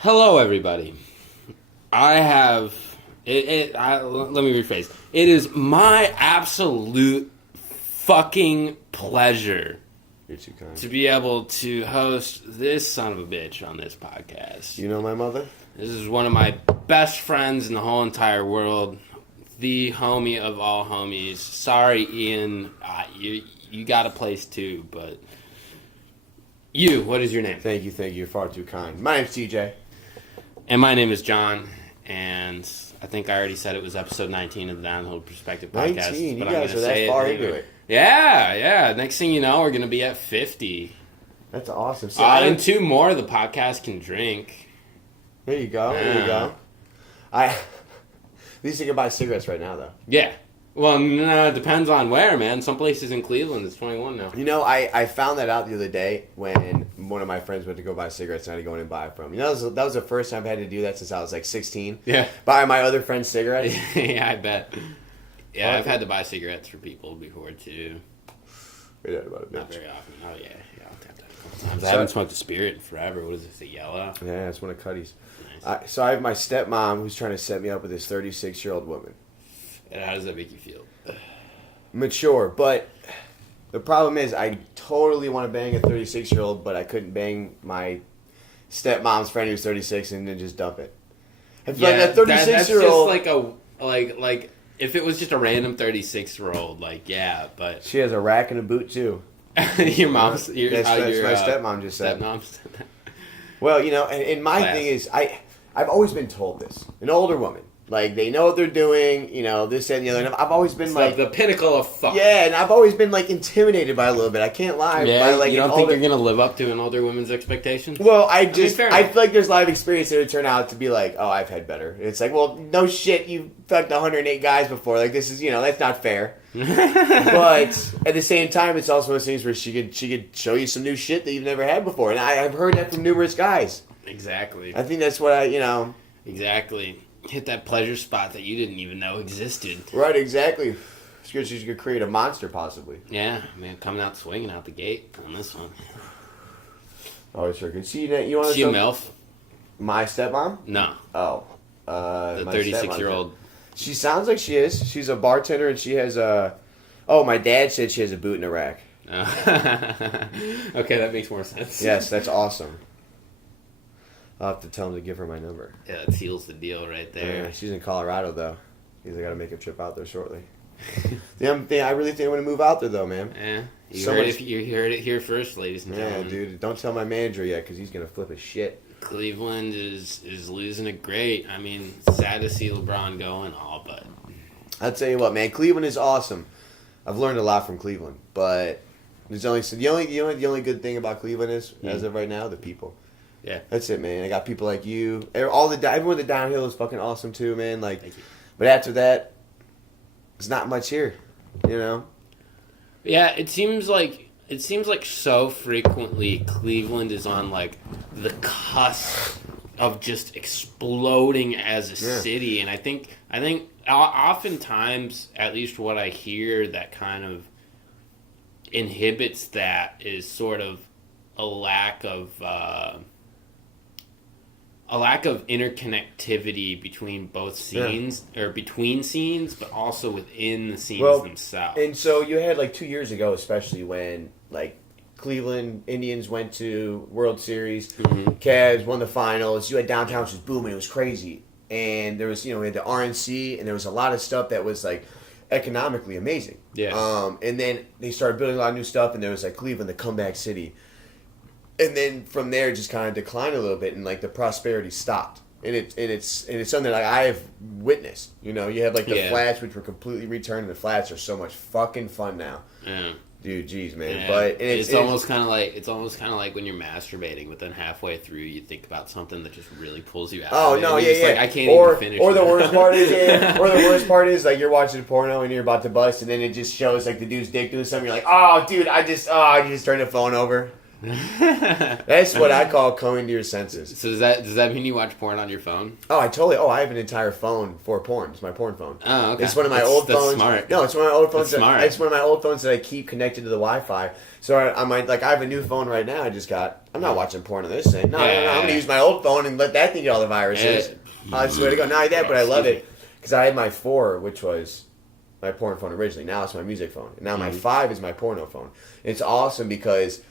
Hello, everybody. Let me rephrase. It is my absolute fucking pleasure You're too kind. to be able to host this son of a bitch on this podcast. You know my mother? This is one of my best friends in the whole entire world. The homie of all homies. Sorry, Ian. You got a place too, but... what is your name? Thank you. You're far too kind. My name's TJ. And my name is John, and I think I already said it was episode 19 of the Downhill Perspective Podcast. 19? But You guys are that far into it. Yeah. Next thing you know, we're going to be at 50. That's awesome. See, And 2 more, the podcast can drink. There you go. At least you can buy cigarettes right now, though. Yeah. Well, no, it depends on where, man. Some places in Cleveland, it's 21 now. You know, I found that out the other day when one of my friends went to go buy cigarettes and I had to go in and buy from. You know, that was the first time I've had to do that since I was like 16. Yeah. Buy my other friend's cigarettes. Yeah, I bet. Yeah, I've had to buy cigarettes for people before, too. Wait about it, bitch. Not very often. Oh, yeah. I'll tap that a couple times. I haven't smoked a spirit in forever. What is this, a yellow? Yeah, it's one of Cuddy's. Nice. So I have my stepmom who's trying to set me up with this 36-year-old woman. And how does that make you feel? Mature, but the problem is I totally want to bang a 36-year-old, but I couldn't bang my stepmom's friend who's 36 and then just dump it. I feel like that 36-year-old... That's just like if it was just a random 36-year-old, but... She has a rack and a boot, too. Your mom's... That's my stepmom just said. Stepmom's... Well, you know, and my thing is, I've always been told this. An older woman. Like, they know what they're doing, you know, this, that, and the other. And I've always been, like the pinnacle of fuck. Yeah, and I've always been, intimidated by it a little bit. I can't lie. Yeah, by, you don't think you're going to live up to an older woman's expectations? Well, I feel like there's a lot of experience that would turn out to be like, oh, I've had better. It's like, well, no shit, you fucked 108 guys before. Like, this is, that's not fair. But at the same time, it's also one of those things where she could show you some new shit that you've never had before. And I've heard that from numerous guys. Exactly. I think that's what Exactly. Hit that pleasure spot that you didn't even know existed. Right, exactly. She could create a monster, possibly. Yeah, man, coming out swinging out the gate on this one. Oh, sure could. See that you want to see a MILF? My stepmom? No. Oh, the 36-year-old. She sounds like she is. She's a bartender, and she has a. Oh, my dad said she has a boot in a rack. Okay, that makes more sense. Yes, that's awesome. I'll have to tell him to give her my number. Yeah, that seals the deal right there. Yeah, she's in Colorado, though. I got to make a trip out there shortly. I really think I'm going to move out there, though, man. Yeah. You heard it here first, ladies and gentlemen. Yeah, dude. Don't tell my manager yet, because he's going to flip his shit. Cleveland is losing it great. I mean, sad to see LeBron go and all, but... I'll tell you what, man. Cleveland is awesome. I've learned a lot from Cleveland, but there's the only good thing about Cleveland is, as of right now, the people. Yeah, that's it, man. I got people like you. Everyone that downhill is fucking awesome too, man. Thank you. But after that, it's not much here, Yeah, it seems like so frequently Cleveland is on the cusp of just exploding as a city, and I think oftentimes, at least what I hear, that kind of inhibits that is sort of a lack of interconnectivity between both scenes, or between scenes, but also within the scenes themselves. And so you had 2 years ago, especially when Cleveland Indians went to World Series, Cavs won the finals. You had downtown, which was booming. It was crazy, and there was we had the RNC, and there was a lot of stuff that was economically amazing. Yeah. And then they started building a lot of new stuff, and there was Cleveland, the comeback city. And then from there, it just kind of declined a little bit, and the prosperity stopped. And it's something I have witnessed. You have the flats, which were completely returned, and the flats are so much fucking fun now. Yeah. Dude, geez, man. Yeah. But it's almost kind of like when you're masturbating, but then halfway through you think about something that just really pulls you out. Oh no, yeah. I can't even finish. Or the worst part is you're watching a porno and you're about to bust, and then it just shows the dude's dick doing something. You're like, oh, dude, I just turned the phone over. That's what I call coming to your senses. So does that mean you watch porn on your phone? Oh, I have an entire phone for porn. It's my porn phone. Oh, okay. It's one of my old phones. Smart. No, it's one of my old phones. That's smart. It's one of my old phones that I keep connected to the Wi-Fi. So I have a new phone right now. I just got. I'm not watching porn on this thing. No. I'm gonna use my old phone and let that thing get all the viruses. I swear to God, not like that. But I love it because I had my 4, which was my porn phone originally. Now it's my music phone. And now my 5 is my porno phone. It's awesome because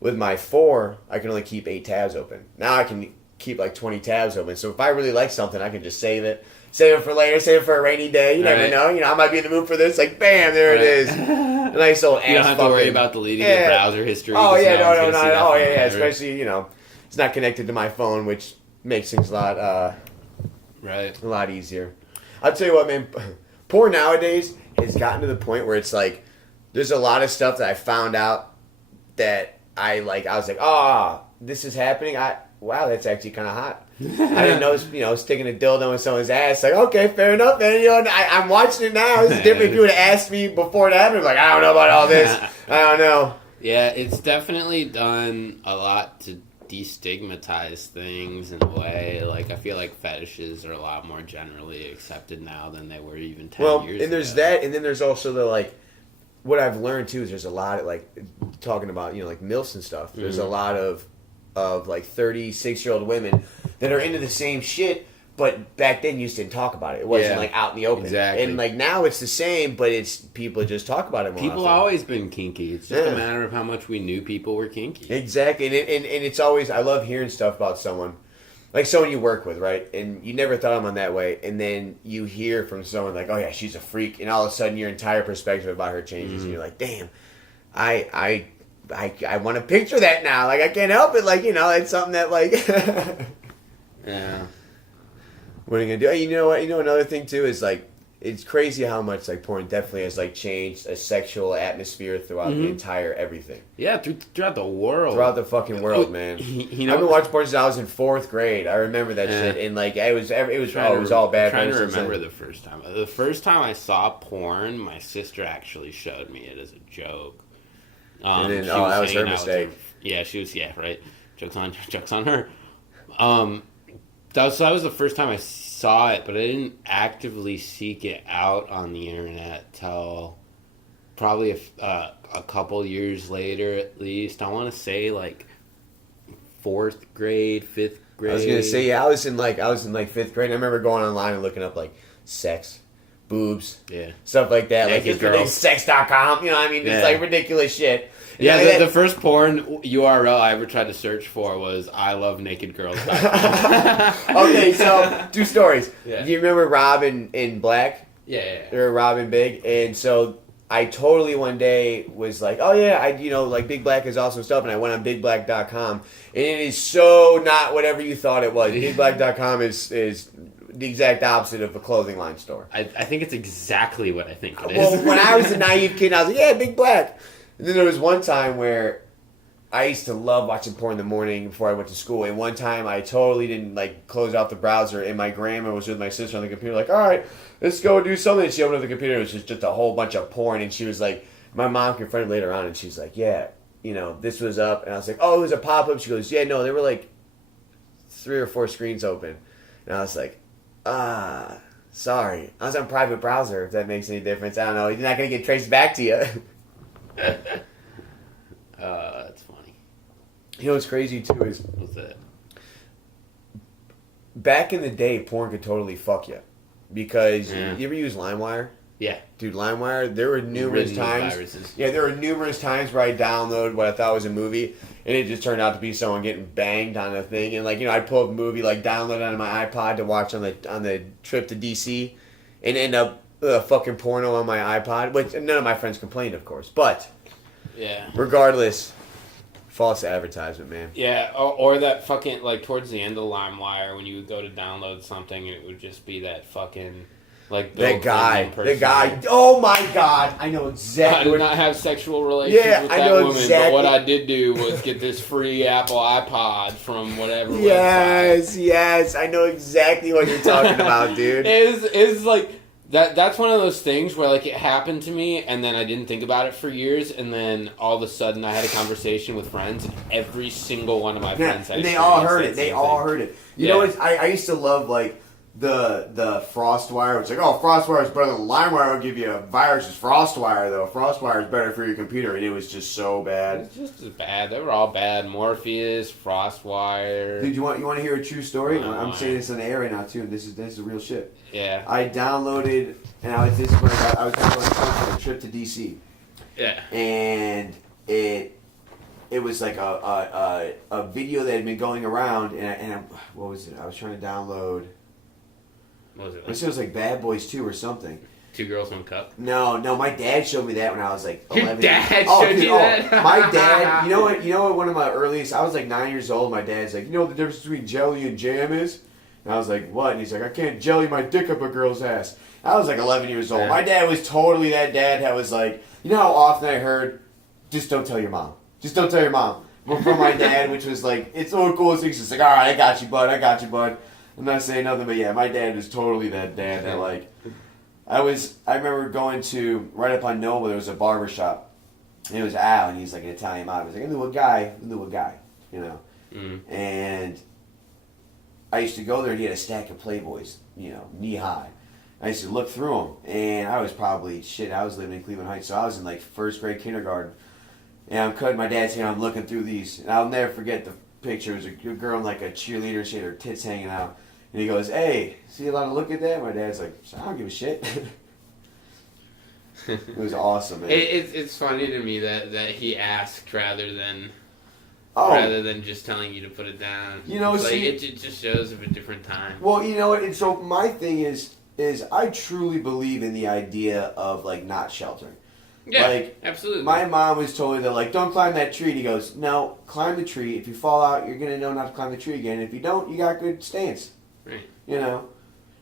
with my 4, I can only keep 8 tabs open. Now I can keep like 20 tabs open. So if I really like something, I can just save it for later, save it for a rainy day. You never know. I might be in the mood for this. Like, bam, there it is. A nice old ass. You don't have to worry about deleting your browser history. Oh yeah, no. Oh yeah. Forever. Especially it's not connected to my phone, which makes things a lot easier. I'll tell you what, man. Porn nowadays has gotten to the point where it's like there's a lot of stuff that I found out that I was like, this is happening. Wow, that's actually kind of hot. I didn't know, sticking a dildo in someone's ass. Like, okay, fair enough, man. I'm watching it now. This is different if you would have asked me before it happened. Like, I don't know about all this. I don't know. Yeah, it's definitely done a lot to destigmatize things in a way. Like, I feel like fetishes are a lot more generally accepted now than they were even 10 years ago. And there's that, and then there's also the, like, what I've learned, too, is there's a lot of, like, talking about, like, MILFs and stuff. There's a lot of like 36-year-old women that are into the same shit, but back then you just didn't talk about it. It wasn't like out in the open. Exactly. And like now it's the same, but it's people just talk about it more. People always been kinky. It's just a matter of how much we knew people were kinky. Exactly. And it's always, I love hearing stuff about someone, like someone you work with, right? And you never thought of them that way, and then you hear from someone like, oh yeah, she's a freak, and all of a sudden your entire perspective about her changes, and you're like, damn, I want to picture that now. Like, I can't help it. Like, it's something that, like... Yeah. What are you going to do? You know what? Another thing, too, is, like, it's crazy how much, like, porn definitely has, like, changed a sexual atmosphere throughout the entire everything. Yeah, throughout the world. Throughout the fucking world, man. I've been watching porn since I was in 4th grade. I remember that shit. And, like, it was all bad. I'm trying to remember the first time. The first time I saw porn, my sister actually showed me it as a joke. And then, that was her mistake. She was, right. Joke's on her. That was the first time I saw it, but I didn't actively seek it out on the internet till probably a couple years later, at least. I want to say like 4th grade, 5th grade. I was gonna say, I was in 5th grade. I remember going online and looking up like sex, boobs, stuff like that. Naked like girls. Sex.com, just like ridiculous shit. Yeah, the first porn URL I ever tried to search for was I love naked girls. Okay, so 2 stories. Yeah. Do you remember Rob in Black? Yeah. They were Rob and Big, and so I totally one day was like, oh yeah, like Big Black is awesome stuff, and I went on bigblack.com, and it is so not whatever you thought it was. Bigblack.com is the exact opposite of a clothing line store. I think it's exactly what I think it is. Well, when I was a naive kid, I was like, yeah, Big Black. And then there was one time where I used to love watching porn in the morning before I went to school. And one time I totally didn't close out the browser, and my grandma was with my sister on the computer, like, all right, let's go do something. And she opened up the computer, and it was just a whole bunch of porn. And she was like, my mom confronted later on, and she's like, yeah, this was up. And I was like, oh, it was a pop-up. She goes, yeah, no, there were like 3 or 4 screens open. And I was like, sorry. I was on private browser, if that makes any difference. I don't know. You're not going to get traced back to you. That's funny. What's crazy too is What's that? Back in the day, porn could totally fuck you because you ever use LimeWire? Yeah, dude, LimeWire. There were numerous times. Viruses. Yeah, there were numerous times where I downloaded what I thought was a movie, and it just turned out to be someone getting banged on a thing. And I'd pull up a movie, download it on my iPod to watch on the trip to DC, and end up fucking porno on my iPod, which none of my friends complained, of course. But yeah, regardless, false advertisement, man. Yeah, or that fucking towards the end of LimeWire when you would go to download something, it would just be that fucking that guy. Oh my God, I know exactly. I did not have sexual relations with that woman, but what I did do was get this free Apple iPod from whatever. Yes, I know exactly what you're talking about, dude. It's That's one of those things where like it happened to me and then I didn't think about it for years and then all of a sudden I had a conversation with friends and every single one of my friends had and they all experienced heard that it. They same all thing. heard it. You know what? I used to love like the FrostWire. It's like, oh, FrostWire is better than LimeWire. Will give you a virus. It's FrostWire though. FrostWire is better for your computer, and it was just so bad. It's just as bad. They were all bad. Morpheus, FrostWire. Dude, you want to hear a true story? Oh, I'm saying this on the air right now too. This is real shit. Yeah. I downloaded, and this is when I was downloading a trip to DC. Yeah. And it was like a video that had been going around, and what was it? I was trying to download. What was it? I said it was like Bad Boys 2 or something. 2 Girls, 1 Cup? No, my dad showed me that when I was like 11. Your dad showed you that? My dad, you know what one of my earliest, I was like 9 years old, my dad's like, you know what the difference between jelly and jam is? And I was like, what? And he's like, I can't jelly my dick up a girl's ass. I was like 11 years old. Yeah. My dad was totally that dad that was like, you know how often I heard, just don't tell your mom. Just don't tell your mom. But from my dad, which was like, it's so cool. It's just like, all right, I got you, bud. I got you, bud. I'm not saying nothing, but yeah, my dad is totally that dad that like, I remember going to, right up on Noma, there was a barber shop. And it was Al, and he's like an Italian mom. He's like, I knew a guy, you know. Mm. And I used to go there, and he had a stack of Playboys, you know, knee high. I used to look through them, and I was probably, I was living in Cleveland Heights, so I was in like first grade kindergarten. And I'm cutting my dad's hair, I'm looking through these, and I'll never forget the picture. It was a girl in like a cheerleader, she had her tits hanging out. And he goes, hey, see a lot of look at that? My dad's like, I don't give a shit. It was awesome, man. It's funny to me that he asked rather than just telling you to put it down. You know, it's see, like it just shows of a different time. Well, you know what? And so my thing is I truly believe in the idea of like not sheltering. Yeah, like, absolutely. My mom was told me that like, don't climb that tree. And he goes, no, climb the tree. If you fall out, you're gonna know not to climb the tree again. If you don't, you got good stance. Right. You know,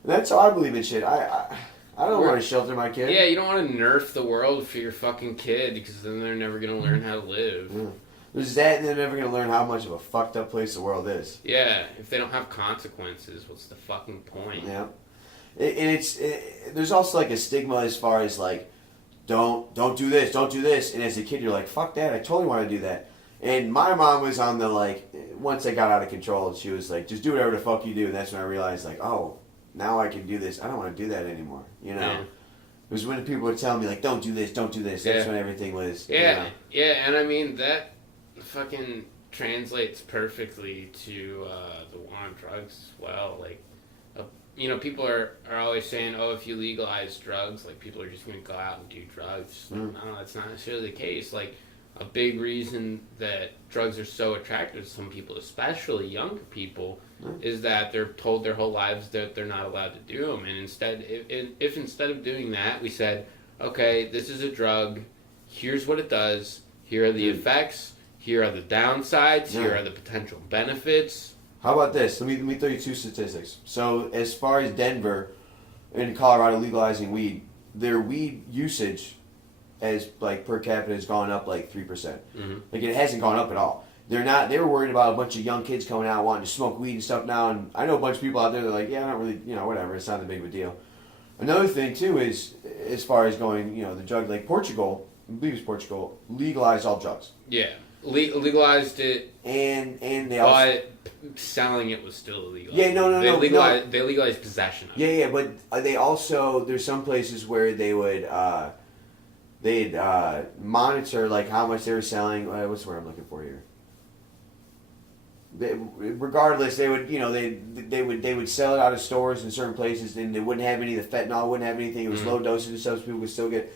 and that's how I believe in shit. I don't want to shelter my kid. Yeah, you don't want to nerf the world for your fucking kid because then they're never gonna learn how to live. Yeah. There's that, and they're never gonna learn how much of a fucked up place the world is. Yeah, if they don't have consequences, what's the fucking point? Yeah, and there's also like a stigma as far as like, don't do this, and as a kid you're like, fuck that, I totally want to do that. And my mom was on the like, once I got out of control, she was like, just do whatever the fuck you do, and that's when I realized like, oh, now I can do this. I don't want to do that anymore. You know, Yeah. it was when people were telling me like, don't do this. That's Yeah. when everything was. Yeah, You know. yeah, and I mean that fucking translates perfectly to the war on drugs as well. Like, you know, people are always saying, oh, if you legalize drugs, like people are just going to go out and do drugs. Mm. No, that's not necessarily the case. Like, a big reason that drugs are so attractive to some people, especially younger people, is that they're told their whole lives that they're not allowed to do them. And instead, if instead of doing that, we said, okay, this is a drug, here's what it does, here are the effects, here are the downsides, here are the potential benefits. How about this? Let me throw you two statistics. So as far as Denver and Colorado legalizing weed, their weed usage as like per capita has gone up like 3%. Mm-hmm. Like it hasn't gone up at all. They were worried about a bunch of young kids coming out wanting to smoke weed and stuff now, and I know a bunch of people out there that are like, yeah, I don't really, you know, whatever, it's not that big of a deal. Another thing too is as far as going, you know, the drug, like Portugal, I believe it's Portugal, legalized all drugs. Yeah. Legalized it, and they also, but selling it was still illegal. Yeah, no. They legalized possession of it. Yeah, but they also, there's some places where they would they'd monitor like how much they were selling. What's the word I'm looking for here? Regardless, they would, you know, they would sell it out of stores in certain places, and they wouldn't have any of the fentanyl, wouldn't have anything. It was low dosage and stuff, so people would still get.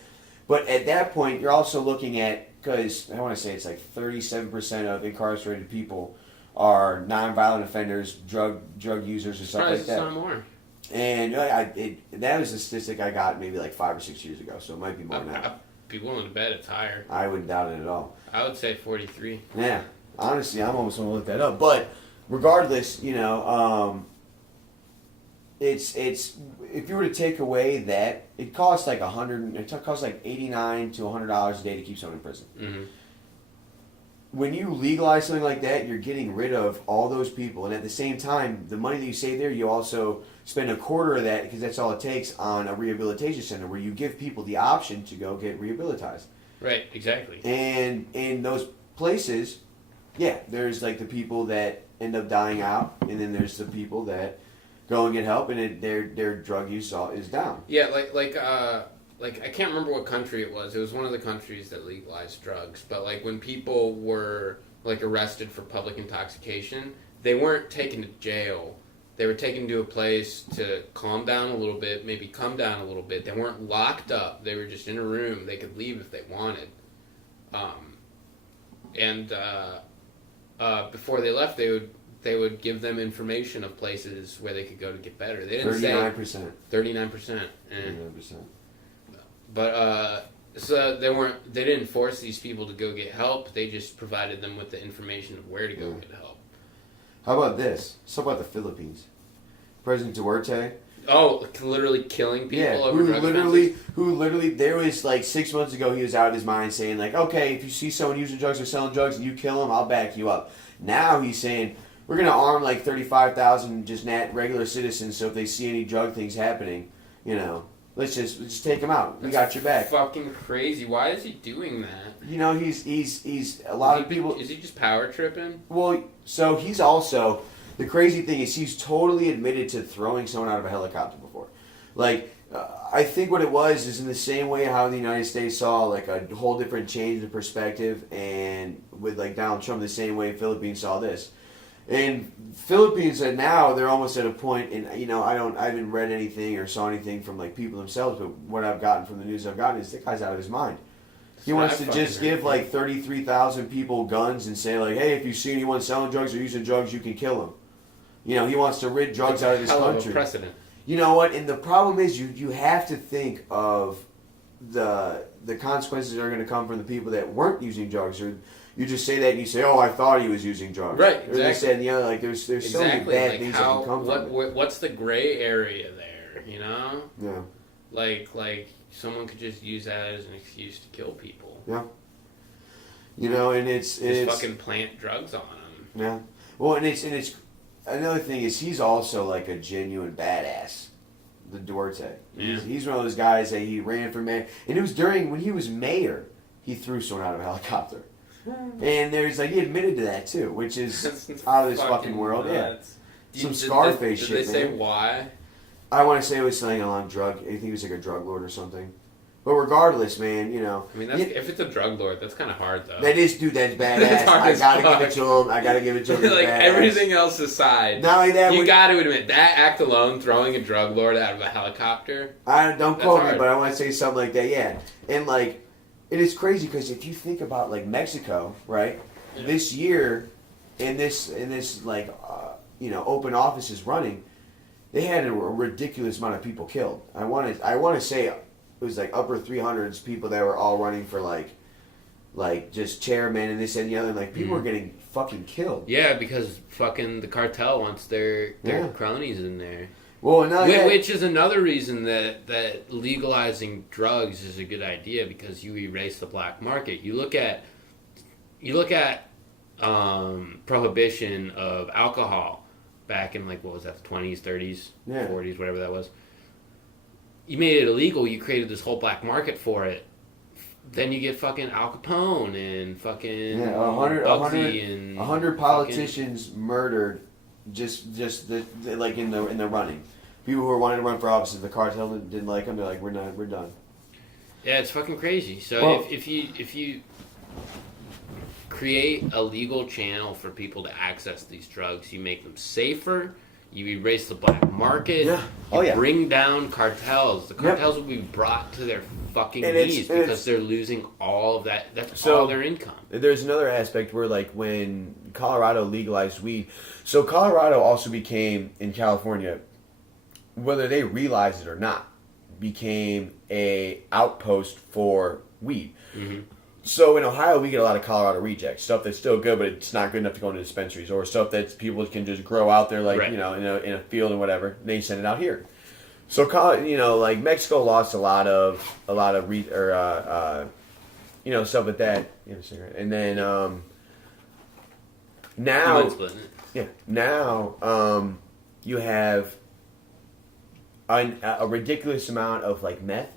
But at that point, you're also looking at, because I want to say it's like 37% of incarcerated people are nonviolent offenders, drug users, and stuff like that. Some more. And that was a statistic I got maybe like 5 or 6 years ago, so it might be more now. I'd be willing to bet it's higher. I wouldn't doubt it at all. I would say 43. Yeah, honestly, I'm almost going to look that up. But regardless, you know, it's if you were to take away that, it costs like $89 to $100 a day to keep someone in prison. Mm-hmm. when you legalize something like that, you're getting rid of all those people, and at the same time, the money that you save there, you also spend a quarter of that, because that's all it takes, on a rehabilitation center where you give people the option to go get rehabilitized. Right, exactly. And in those places, yeah, there's like the people that end up dying out, and then there's the people that go and get help, and their drug use is down. Yeah, like I can't remember what country it was. It was one of the countries that legalized drugs. But like when people were like arrested for public intoxication, they weren't taken to jail. They were taken to a place to calm down a little bit, maybe come down a little bit. They weren't locked up. They were just in a room. They could leave if they wanted. Before they left, they would give them information of places where they could go to get better. They didn't 39%. 39%. 39%. But so they didn't force these people to go get help. They just provided them with the information of where to go get help. How about this? Let's talk about the Philippines. President Duarte. Oh, literally killing people over drug who literally, there was like 6 months ago, he was out of his mind saying like, okay, if you see someone using drugs or selling drugs and you kill them, I'll back you up. Now he's saying, we're going to arm like 35,000 just regular citizens, so if they see any drug things happening, let's just take them out. We got your back. Fucking crazy. Why is he doing that? He's a lot of people. Is he just power tripping? Well, so he's also, the crazy thing is he's totally admitted to throwing someone out of a helicopter before. Like, I think what it was is in the same way how the United States saw like a whole different change in perspective, and with like Donald Trump, the same way Philippines saw this. And Philippines, and now they're almost at a point, and I haven't read anything or saw anything from like people themselves, but what I've gotten from the news I've gotten is the guy's out of his mind. He wants to just give like 33,000 people guns and say like, hey, if you see anyone selling drugs or using drugs, you can kill them. He wants to rid drugs out of this country. Of a precedent. You know what? And the problem is you have to think of the consequences that are going to come from the people that weren't using drugs, or you just say that and you say, "Oh, I thought he was using drugs." Right. Exactly. Or they said, like there's so many bad things that can come from it. What's the gray area there? Yeah. Like someone could just use that as an excuse to kill people. Yeah. And it's fucking plant drugs on them. Yeah. Well, and it's another thing is he's also like a genuine badass. The Duarte. Yeah. He's one of those guys that he ran for mayor, and it was when he was mayor, he threw someone out of a helicopter. And there's he admitted to that too, which is out of this fucking world. Nuts. Yeah, some Scarface shit. Did they say why? I want to say it was something along drug. I think he was like a drug lord or something. But regardless, man, I mean, if it's a drug lord, that's kind of hard though. That is, dude. That's badass. I gotta give it to him. I gotta give it to him. Like badass. Everything else aside, not only that, you got to admit that act alone, throwing a drug lord out of a helicopter. Don't quote me, but I want to say something like that. Yeah, and it is crazy because if you think about Mexico, right? Yeah. This year, in this open offices running, they had a ridiculous amount of people killed. I want to say it was upper 300s people that were all running for just chairman and this and the other. And people were getting fucking killed. Yeah, because fucking the cartel wants their cronies in there. Well, which is another reason that legalizing drugs is a good idea, because you erase the black market. You look at prohibition of alcohol back in what was that, the 20s, 30s, 40s, whatever that was. You made it illegal. You created this whole black market for it. Then you get fucking Al Capone and fucking 100 politicians murdered just in the running. People who were wanting to run for office, the cartel didn't like them. They're like, we're done. Yeah, it's fucking crazy. So if you create a legal channel for people to access these drugs, you make them safer. You erase the black market. Yeah. Bring down cartels. The cartels will be brought to their fucking knees because they're losing all of that. That's all their income. There's another aspect where, when Colorado legalized weed, so Colorado also became, in California, whether they realized it or not, became a outpost for weed. Mm-hmm. So in Ohio, we get a lot of Colorado rejects, stuff that's still good, but it's not good enough to go into dispensaries, or stuff that people can just grow out there, in a field and whatever. And they send it out here. So Mexico lost a lot of stuff like that. And then Now, splitting it. yeah, now you have a ridiculous amount of like meth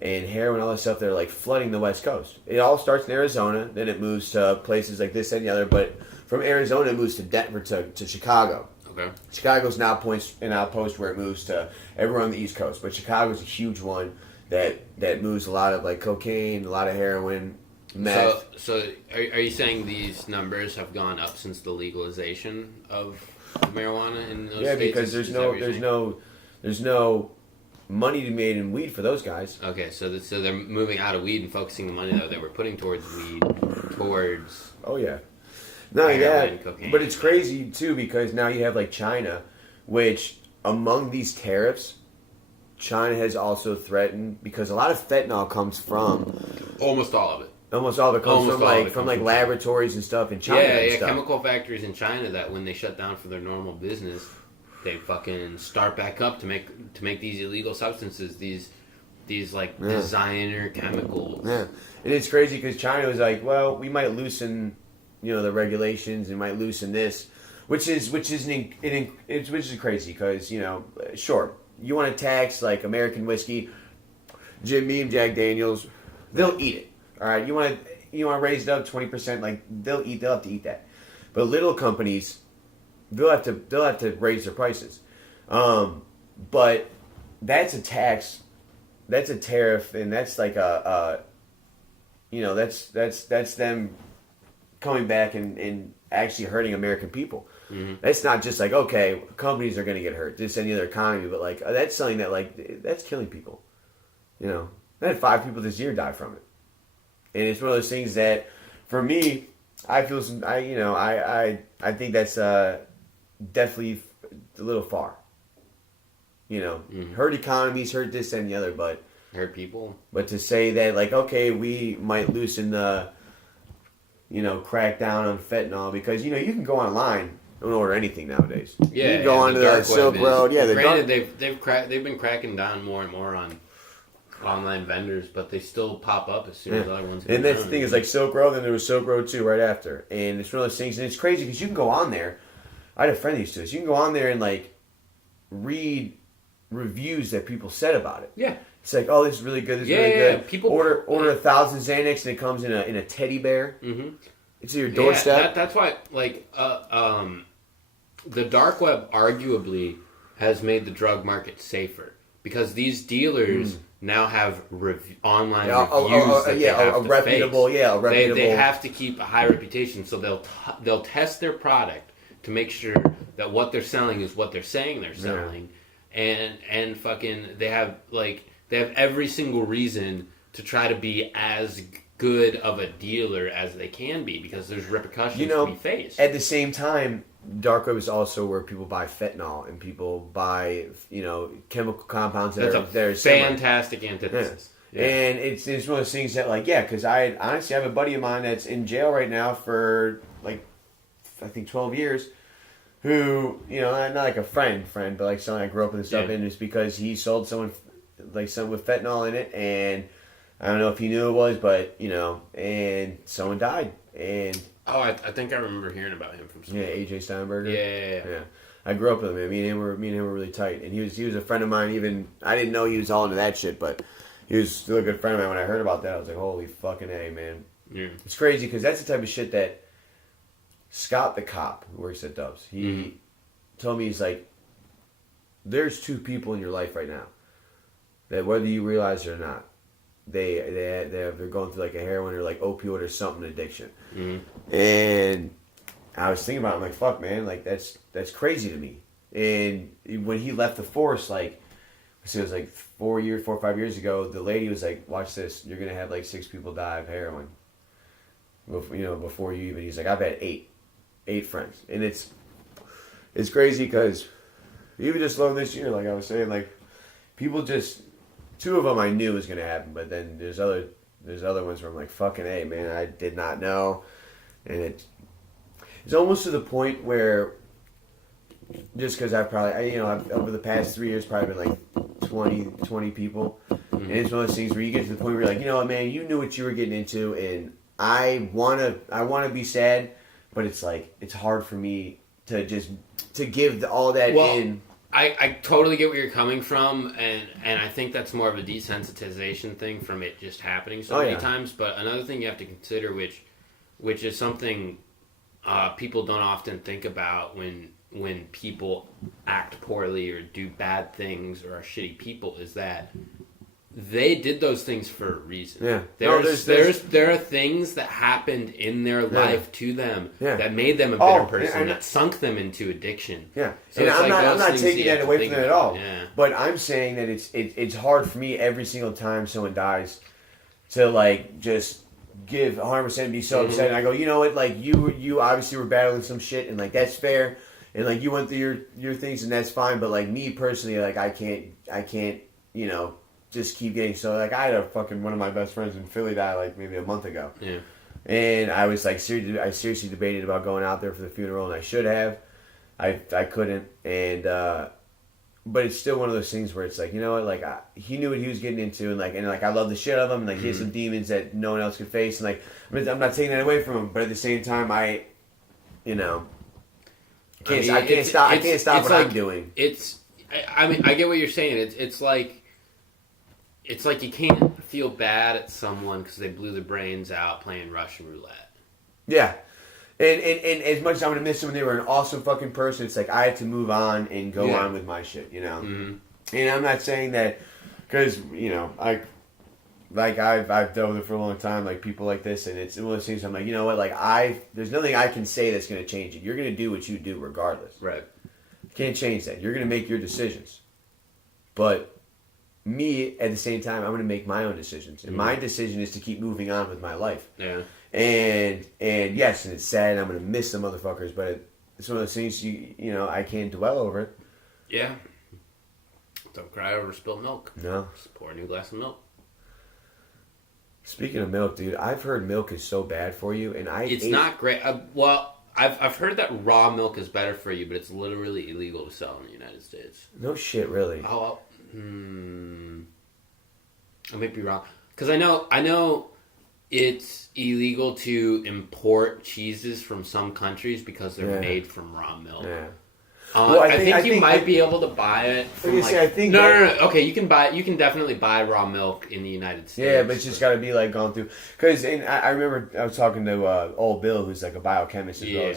and heroin, all this stuff that are like flooding the West Coast. It all starts in Arizona, then it moves to places like this and the other. But from Arizona, it moves to Denver to Chicago. Okay. Chicago's now an outpost where it moves to everywhere on the East Coast. But Chicago's a huge one that moves a lot of like cocaine, a lot of heroin, meth. So are you saying these numbers have gone up since the legalization of marijuana in those states? Yeah, because there's no money to be made in weed for those guys. Okay, so they're moving out of weed and focusing the money that they were putting towards weed towards. Oh yeah, not only heroin, that, cocaine. but it's crazy too because now you have like China, which among these tariffs, China has also threatened because a lot of fentanyl comes from Almost all of it. almost all of it comes from like laboratories and stuff in China. Yeah, stuff. chemical factories in China that when they shut down for their normal business, they fucking start back up to make these illegal substances, these like designer chemicals. Yeah, and it's crazy because China was like, well, we might loosen, the regulations and might loosen this, which is crazy because sure, you want to tax like American whiskey, Jim Beam, Jack Daniels, they'll eat it. All right, you want to raise it up 20%, like they'll have to eat that, but little companies. They'll have to raise their prices, but that's a tax, that's a tariff, and that's like that's them coming back and actually hurting American people. Mm-hmm. That's not just like okay, companies are going to get hurt, just any other economy, but like that's something that like that's killing people. I had 5 people this year die from it, and it's one of those things that, for me, I feel I think that's definitely a little far. Hurt economies, hurt this and the other, but hurt people. But to say that, like, okay, we might loosen the, crack down on fentanyl because you can go online and order anything nowadays. Yeah, you can go onto the Silk Road. Yeah, granted, they've been cracking down more and more on online vendors, but they still pop up as soon as other ones. And that's the thing is like Silk Road, then there was Silk Road 2 right after, and it's one of those things, and it's crazy because you can go on there. I had a friend who used to this. You can go on there and like read reviews that people said about it. Yeah, it's like, oh, this is really good. This is really good. People order 1,000 Xanax and it comes in a teddy bear. Mm-hmm. It's at your doorstep. Yeah, that's why like the dark web arguably has made the drug market safer because these dealers now have online reviews that they have a reputable, face. a reputable. They have to keep a high reputation, so they'll test their product to make sure that what they're selling is what they're saying they're selling, and fucking they have every single reason to try to be as good of a dealer as they can be because there's repercussions to be faced. At the same time, dark web is also where people buy fentanyl and people buy chemical compounds that are fantastic antithesis. Yeah. And it's one of those things that because I honestly have a buddy of mine that's in jail right now for I think 12 years, who not like a friend, but like someone I grew up with and stuff, and it's because he sold someone something with fentanyl in it, and I don't know if he knew it was, but and someone died, and I think I remember hearing about him from somewhere. AJ Steinberger. Yeah. I grew up with him. Me and him were really tight, and he was a friend of mine. Even I didn't know he was all into that shit, but he was still a good friend of mine. When I heard about that, I was like, holy fucking A, man. Yeah. It's crazy because that's the type of shit that Scott the cop who works at Dubs, he told me, he's like, there's 2 people in your life right now that whether you realize it or not, they're going through like a heroin or like opioid or something addiction. Mm-hmm. And I was thinking about it, I'm like, fuck, man, like that's crazy to me. And when he left the force, like, so it was like 4 or 5 years ago, the lady was like, watch this, you're gonna have like 6 people die of heroin. Before you even, he's like, I've had 8 friends, and it's crazy because even just alone this year, like I was saying, like people just 2 of them I knew was gonna happen, but then there's other ones where I'm like, fucking A, man, I did not know, and it's almost to the point where just because I've over the past 3 years probably been like 20 people, and it's one of those things where you get to the point where you're like, man, you knew what you were getting into, and I wanna be sad, but it's like it's hard for me to just to give all that in. I totally get where you're coming from, and I think that's more of a desensitization thing from it just happening so many times. But another thing you have to consider, which is something people don't often think about when people act poorly or do bad things or are shitty people, is that they did those things for a reason. Yeah. There are things that happened in their life to them that made them a bitter person, that sunk them into addiction. Yeah. So and I'm not taking that away from them at all. Yeah. But I'm saying that it's hard for me every single time someone dies to like just give 100% and be so upset. And I go, you know what? Like you obviously were battling some shit, and like that's fair. And like you went through your things, and that's fine. But like me personally, like I can't, you know, just keep getting so like I had one of my best friends in Philly die like maybe a month ago. Yeah. And I was like seriously debated about going out there for the funeral, and I should have. I couldn't, and but it's still one of those things where it's like, you know what, like he knew what he was getting into, and like I love the shit out of him, and like he has some demons that no one else could face, and like I'm not taking that away from him, but at the same time I can't stop what I'm doing. I mean I get what you're saying. It's like you can't feel bad at someone because they blew their brains out playing Russian roulette. Yeah. And as much as I'm going to miss them, they were an awesome fucking person, it's like I had to move on and go on with my shit, you know? Mm-hmm. And I'm not saying that because, you know, I've dealt with it for a long time, like people like this, and it's one of those things I'm like, you know what, like there's nothing I can say that's going to change it. You're going to do what you do regardless. Right. You can't change that. You're going to make your decisions. But me, at the same time, I'm going to make my own decisions. And my decision is to keep moving on with my life. Yeah. And yes, and it's sad, and I'm going to miss the motherfuckers, but it's one of those things, you know, I can't dwell over it. Yeah. Don't cry over spilled milk. No. Just pour a new glass of milk. Speaking of milk, dude, I've heard milk is so bad for you, and It's not great. I've heard that raw milk is better for you, but it's literally illegal to sell in the United States. No shit, really. I might be wrong, because I know it's illegal to import cheeses from some countries because they're made from raw milk. Yeah. I think you might be able to buy it. From no. Okay, you can definitely buy raw milk in the United States. Yeah, but it's just got to be like gone through. Because I remember I was talking to old Bill, who's like a biochemist as well.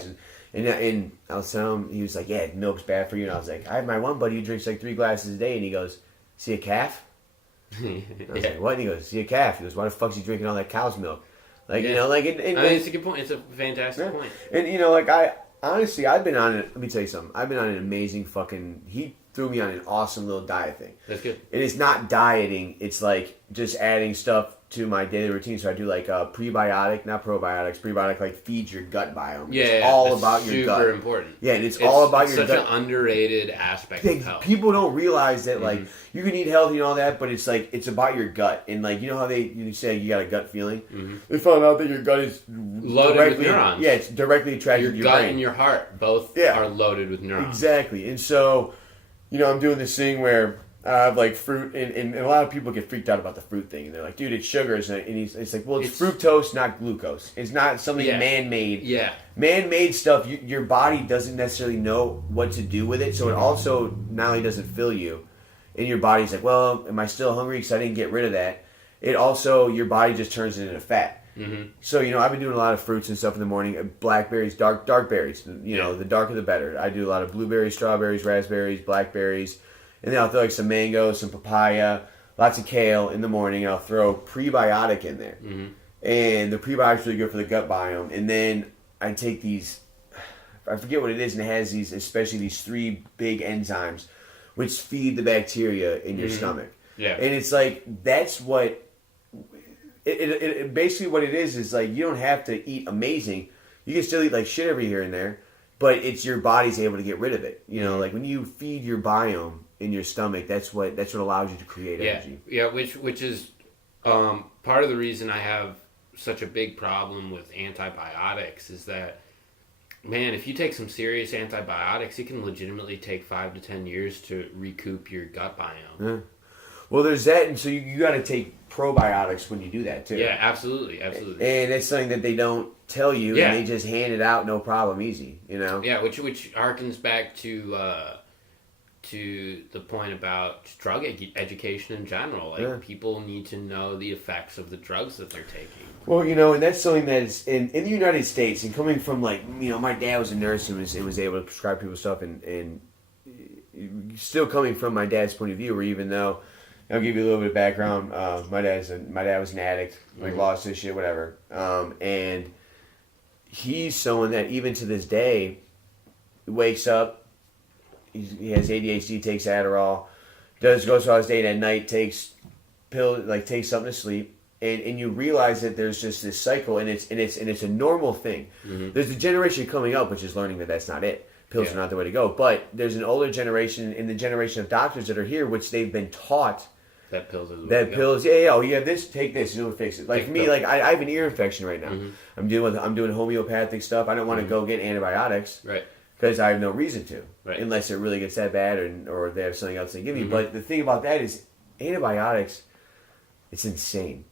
And I was telling him, he was like, "Yeah, milk's bad for you." And I was like, "I have my one buddy who drinks like 3 glasses a day," and he goes, "See a calf?" I was like, "What?" And he goes, "See a calf?" He goes, "Why the fuck's he drinking all that cow's milk?" Like, you know, like... I mean, it's a good point. It's a fantastic point. And, you know, like, honestly, I've been on it... Let me tell you something. I've been on an amazing fucking... He threw me on an awesome little diet thing. That's good. And it's not dieting. It's, like, just adding stuff to my daily routine. So I do, like, prebiotic, not probiotics, prebiotic, like, feeds your gut biome. Yeah, it's all about your gut. Super important. Yeah, and it's all about your gut. It's such an underrated aspect of health. People don't realize that, like, you can eat healthy and all that, but it's, like, it's about your gut. And, like, you know how you say you got a gut feeling? Mm-hmm. They found out that your gut is loaded with neurons. Yeah, it's directly attracted to your brain. Your gut and your heart both are loaded with neurons. Exactly. And so, you know, I'm doing this thing where I have, like, fruit, and a lot of people get freaked out about the fruit thing. And they're like, dude, it's sugars. And it's like, well, it's fructose, not glucose. It's not something man-made. Yeah. Man-made stuff, your body doesn't necessarily know what to do with it. So it also not only doesn't fill you, and your body's like, well, am I still hungry because I didn't get rid of that? It also, your body just turns it into fat. Mm-hmm. So, you know, I've been doing a lot of fruits and stuff in the morning. Blackberries, dark berries. You know, the darker the better. I do a lot of blueberries, strawberries, raspberries, blackberries. And then I'll throw like some mango, some papaya, lots of kale in the morning. And I'll throw prebiotic in there. Mm-hmm. And the prebiotic's really good for the gut biome. And then I take these, I forget what it is, and it has these, especially these 3 big enzymes, which feed the bacteria in your stomach. Yeah. And it's like, that's what, it basically what it is like, you don't have to eat amazing. You can still eat like shit every here and there, but it's your body's able to get rid of it. You know, like when you feed your biome in your stomach, that's what allows you to create energy. Yeah, which is part of the reason I have such a big problem with antibiotics is that, man, if you take some serious antibiotics, it can legitimately take 5 to 10 years to recoup your gut biome. Yeah. Well, there's that, and so you got to take probiotics when you do that too. Yeah, absolutely. And it's something that they don't tell you, and they just hand it out, no problem, easy. Yeah, which harkens back to the point about drug education in general. Like people need to know the effects of the drugs that they're taking. Well, and that's something that is in the United States, and coming from my dad was a nurse and was able to prescribe people stuff, and still coming from my dad's point of view, where even though I'll give you a little bit of background, my dad was an addict, lost his shit, whatever, and he's someone that even to this day wakes up, he has ADHD, takes Adderall, goes throughout his day, and at night takes pills, takes something to sleep. And you realize that there's just this cycle, and it's a normal thing. Mm-hmm. There's a generation coming up which is learning that that's not it. Pills are not the way to go. But there's an older generation, in the generation of doctors that are here, which they've been taught that pills are the way that to go. pills. Yeah, you have this, take this, it'll fix it. Like for me, I have an ear infection right now. Mm-hmm. I'm doing homeopathic stuff. I don't want to go get antibiotics, right? Because I have no reason to, right? Unless it really gets that bad, or they have something else they give me. But the thing about that is antibiotics. It's insane.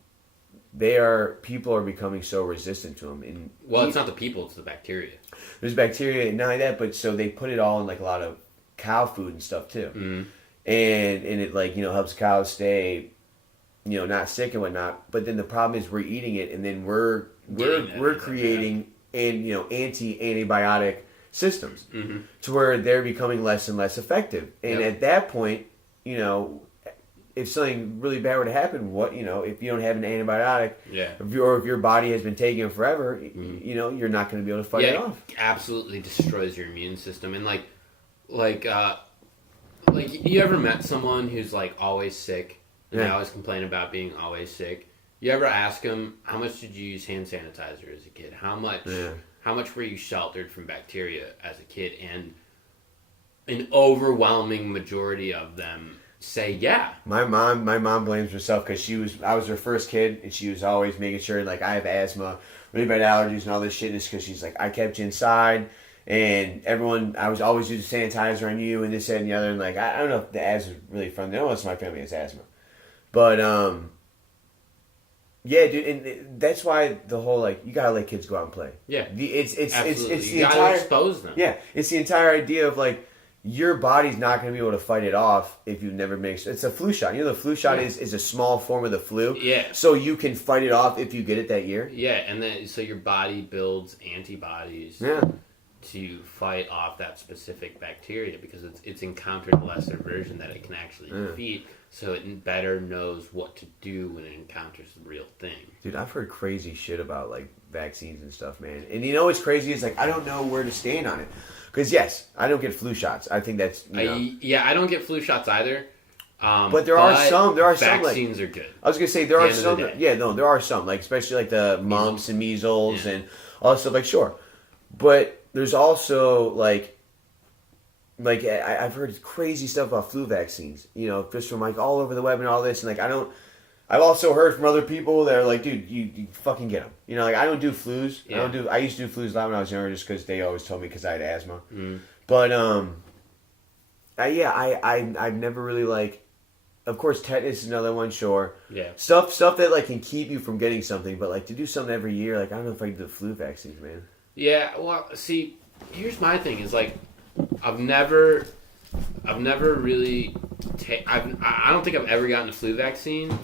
People are becoming so resistant to them. It's not the people; it's the bacteria. There's bacteria, and not only that, but so they put it all in a lot of cow food and stuff too, and it helps cows stay, not sick and whatnot. But then the problem is we're eating it, and then we're creating antibiotic systems to where they're becoming less and less effective. And at that point, if something really bad were to happen, if you don't have an antibiotic, if your body has been taking it forever, you're not going to be able to fight it off. It absolutely destroys your immune system. And you ever met someone who's always sick and they always complain about being always sick? You ever ask them, how much did you use hand sanitizer as a kid? How much were you sheltered from bacteria as a kid? And an overwhelming majority of them say My mom blames herself because I was her first kid, and she was always making sure I have asthma, really bad allergies, and all this shit. And it's because she's I kept you inside, and I was always using sanitizer on you, and this, that, and the other. And I don't know if the asthma is really from no one else in my family has asthma, but yeah, dude, and that's why the whole you gotta let kids go out and play. Yeah, it's you the gotta entire expose them. Yeah, it's the entire idea of your body's not going to be able to fight it off if you've never mixed. It's a flu shot. The flu shot is a small form of the flu. Yeah. So you can fight it off if you get it that year. Yeah, and then so your body builds antibodies to fight off that specific bacteria because it's encountered a lesser version that it can actually defeat. So it better knows what to do when it encounters the real thing. Dude, I've heard crazy shit about vaccines and stuff, man. And what's crazy is I don't know where to stand on it. Because yes, I don't get flu shots. I think that's I don't get flu shots either. But there are some. Vaccines are good. I was gonna say there are some. There are some. Especially the mumps and measles and all that stuff. Sure, but there's also I've heard crazy stuff about flu vaccines. Just from all over the web and all this. And I don't. I've also heard from other people that are dude, you fucking get them. I don't do flus. Yeah. I used to do flus a lot when I was younger just because they always told me because I had asthma. But, I've never really of course, tetanus is another one, sure. Yeah. Stuff that can keep you from getting something, but to do something every year, I don't know if I can do the flu vaccines, man. Yeah, well, see, here's my thing is I've never really I don't think I've ever gotten a flu vaccine.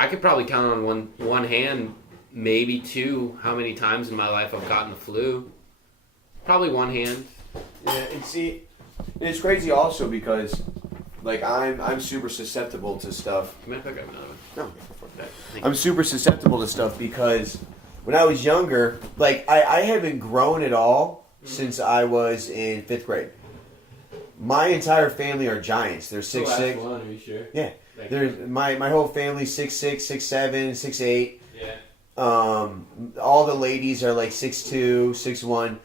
I could probably count on one hand, maybe two, how many times in my life I've gotten the flu. Probably one hand. Yeah, and see, it's crazy also because, I'm super susceptible to stuff. Can I pick up another one? No. I'm super susceptible to stuff because when I was younger, I haven't grown at all since I was in 5th grade. My entire family are giants. They're 6'6". Are you sure? Yeah. There's my whole family 6'6", 6'7", 6'8". Yeah. All the ladies are 6'2", 6'1".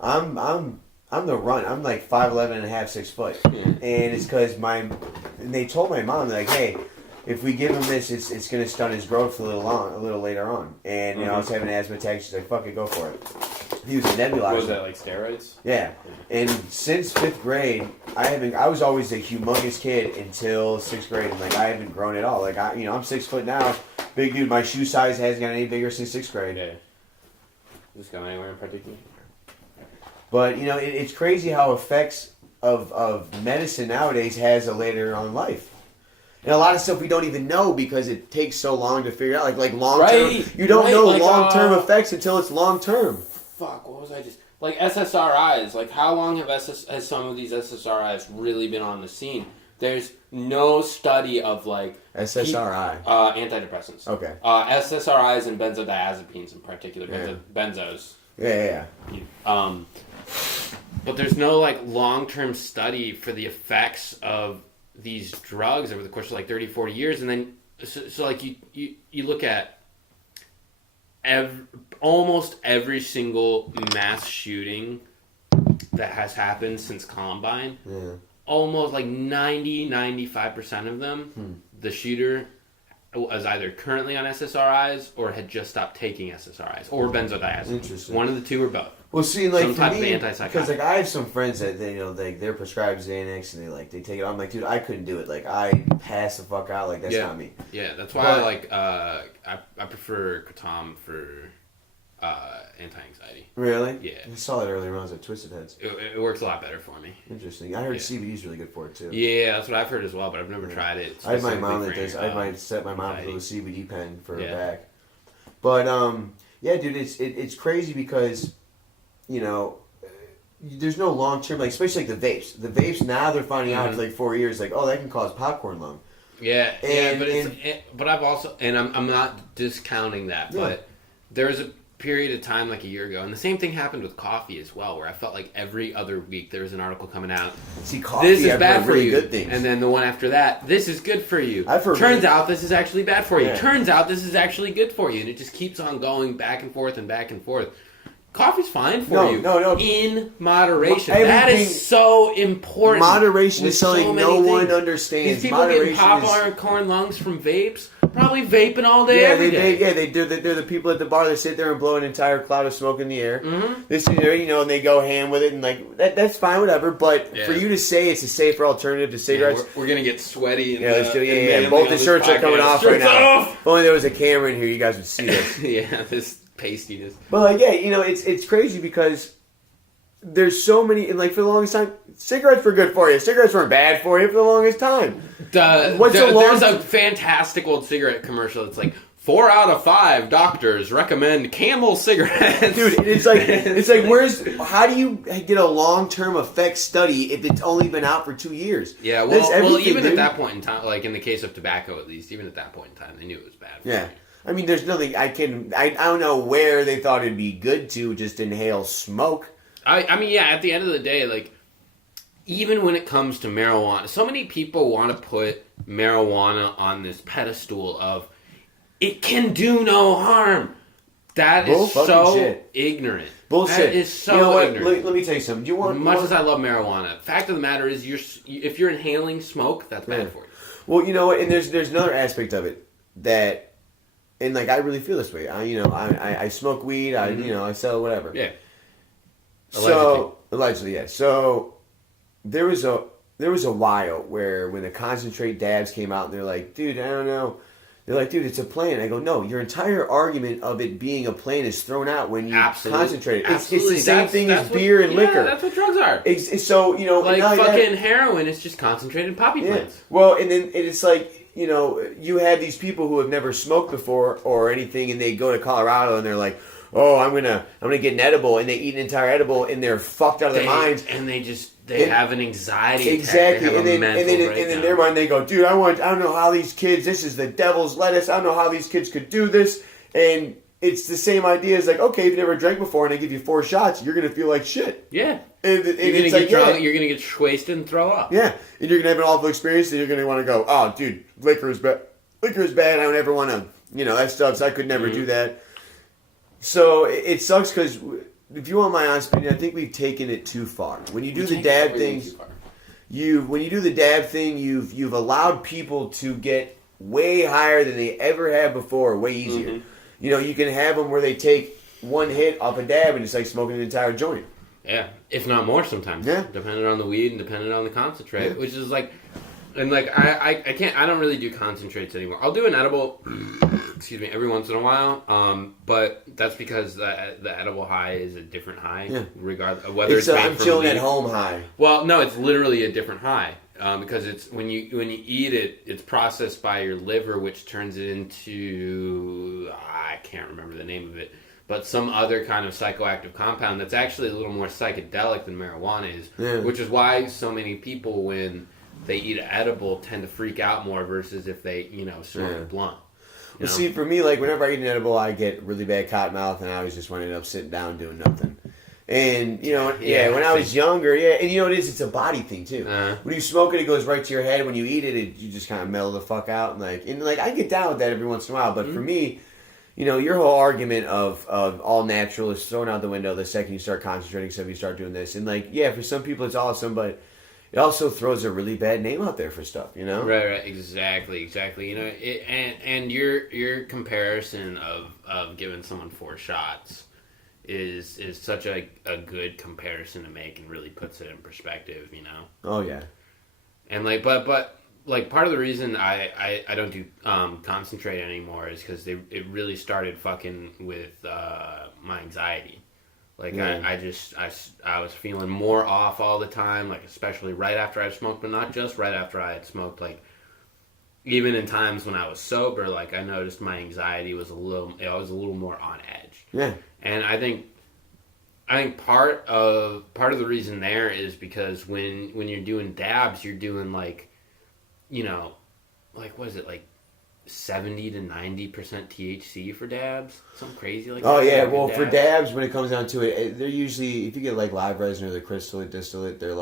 I'm the runt. I'm 5'11" and a half, 6 foot. And it's because they told my mom hey, if we give him this, it's gonna stunt his growth a little later on. And I was having an asthma attack. She's like, fuck it, go for it. He was a nebulizer. What was that, like steroids? Yeah. And since 5th grade, I was always a humongous kid until 6th grade. And, like, I haven't grown at all. Like, I'm 6 foot now. Big dude. My shoe size hasn't gotten any bigger since 6th grade. Yeah. Just gone anywhere in particular? But, it's crazy how effects of medicine nowadays has a later on life. And a lot of stuff we don't even know because it takes so long to figure out. Like long term, right, you don't know like, long term effects until it's long term. Fuck, what was I just like SSRIs? Like how long has some of these SSRIs really been on the scene? There's no study of like SSRI, antidepressants. Okay. SSRIs and benzodiazepines in particular, benzos. Yeah. But there's no like long term study for the effects of these drugs over the course of like 30, 40 years, and then so like you look at almost every single mass shooting that has happened since Columbine, almost like 95% of them, the shooter was either currently on SSRIs or had just stopped taking SSRIs or benzodiazepines. Interesting. One of the two or both. Well, see, like some for type me, of antipsychotic. because like I have some friends that they're prescribed Xanax and they take it. I'm like, dude, I couldn't do it. Like I pass the fuck out. Like that's not me. Yeah, that's why I prefer Kratom for anti-anxiety. Really? Yeah. I saw that earlier when I was at Twisted Heads. It works a lot better for me. Interesting. I heard CBD is really good for it too. Yeah, that's what I've heard as well, but I've never tried it. I have my mom that does. I might set my mom with a CBD pen for her back. But yeah, dude, it's crazy because there's no long term, like especially like the vapes. The vapes now they're finding out after like 4 years, like that can cause popcorn lung. Yeah, but I've also, and I'm not discounting that, but there's a period of time like a year ago, and the same thing happened with coffee as well, where I felt like every other week there was an article coming out. See, coffee, this is bad for you, good things. And then the one after that, this is good for you. Turns out this is actually bad for you. Turns out this is actually good for you, and it just keeps on going back and forth and back and forth. Coffee's fine for you. No. In moderation. That is so important. Moderation is something no one understands. These people getting popcorn lungs from vapes, probably vaping all day, every day. They're the people at the bar that sit there and blow an entire cloud of smoke in the air. They sit there, and they go ham with it, and like that's fine, whatever. But for you to say it's a safer alternative to cigarettes, we're gonna get sweaty. Let's do it. Both the shirts are coming off right now. If only there was a camera in here, you guys would see this. This pastiness. But it's crazy because there's so many, and like for the longest time, cigarettes were good for you. Cigarettes weren't bad for you for the longest time. There's a fantastic old cigarette commercial. It's like 4 out of 5 doctors recommend Camel cigarettes. Dude, it's like how do you get a long-term effect study if it's only been out for 2 years? Yeah, well, even at that point in time, like in the case of tobacco, at least, even at that point in time, they knew it was bad. For you. I mean, there's nothing I don't know where they thought it'd be good to just inhale smoke. I mean, at the end of the day, like, even when it comes to marijuana, so many people want to put marijuana on this pedestal of, it can do no harm. That is so ignorant. Bullshit. That is so ignorant. Let me tell you something. As I love marijuana, fact of the matter is, if you're inhaling smoke, that's bad for you. Well, you know what? And there's another aspect of it that... And like I really feel this way. I smoke weed. I sell whatever. Yeah. Allegedly, yeah. So there was a while where when the concentrate dabs came out, and they're like, dude, I don't know. They're like, dude, it's a plant. I go, no, your entire argument of it being a plant is thrown out when you concentrate. It's the same thing as beer and liquor. That's what drugs are. So like fucking heroin is just concentrated poppy plants. Well, and then it's like. You have these people who have never smoked before or anything, and they go to Colorado and they're like, "Oh, I'm gonna get an edible," and they eat an entire edible, and they're fucked out of their minds, and they have an anxiety exactly, attack. And then in their mind they go, "Dude, I don't know how these kids. This is the devil's lettuce. I don't know how these kids could do this." And it's the same idea as like, okay, if you never drank before and I give you 4 shots, you're gonna feel like shit. Yeah. And you're gonna get drunk. You're gonna get wasted and throw up. Yeah, and you're gonna have an awful experience, and you're gonna want to go, "Oh, dude, liquor is bad. Liquor is bad. I don't ever want to, that sucks. I could never do that." So it sucks because if you want my honest opinion, I think we've taken it too far. When you do the dab things, you've allowed people to get way higher than they ever have before, way easier. You can have them where they take one hit off a dab and it's like smoking an entire joint. Yeah, if not more sometimes. Yeah. Depending on the weed and depending on the concentrate, Yeah. which is like, and like I can't, I don't really do concentrates anymore. I'll do an edible, excuse me, every once in a while. But that's because the edible high is a different high, regardless of whether it's made I'm from chilling weed. at home high. Well, no, it's literally a different high. Because it's when you eat it, it's processed by your liver, which turns it into, I can't remember the name of it, but some other kind of psychoactive compound that's actually a little more psychedelic than marijuana is, which is why so many people, when they eat an edible, tend to freak out more versus if they, smoke a blunt. Well, see, for me, like, whenever I eat an edible, I get really bad cotton mouth, and I always just want to end up sitting down doing nothing. And, when I was younger, and it is, it's a body thing, too. When you smoke it, it goes right to your head. When you eat it, you just kind of mellow the fuck out. And I get down with that every once in a while. But for me, your whole argument of all natural is thrown out the window the second you start concentrating stuff, you start doing this. And, for some people it's awesome, but it also throws a really bad name out there for stuff, Right, exactly. And your comparison of giving someone 4 shots is such a good comparison to make and really puts it in perspective, Oh yeah. And but part of the reason I don't do concentrate anymore is because it really started fucking with my anxiety. I was feeling more off all the time, especially right after I smoked, but not just right after I had smoked, even in times when I was sober, I noticed my anxiety was I was a little more on edge. Yeah. And I think part of the reason there is because when you're doing dabs, you're doing what is it, 70 to 90% THC for dabs? Something crazy like that. Oh yeah, well for dabs, when it comes down to it, they're usually, if you get live resin or the crystal distillate, they're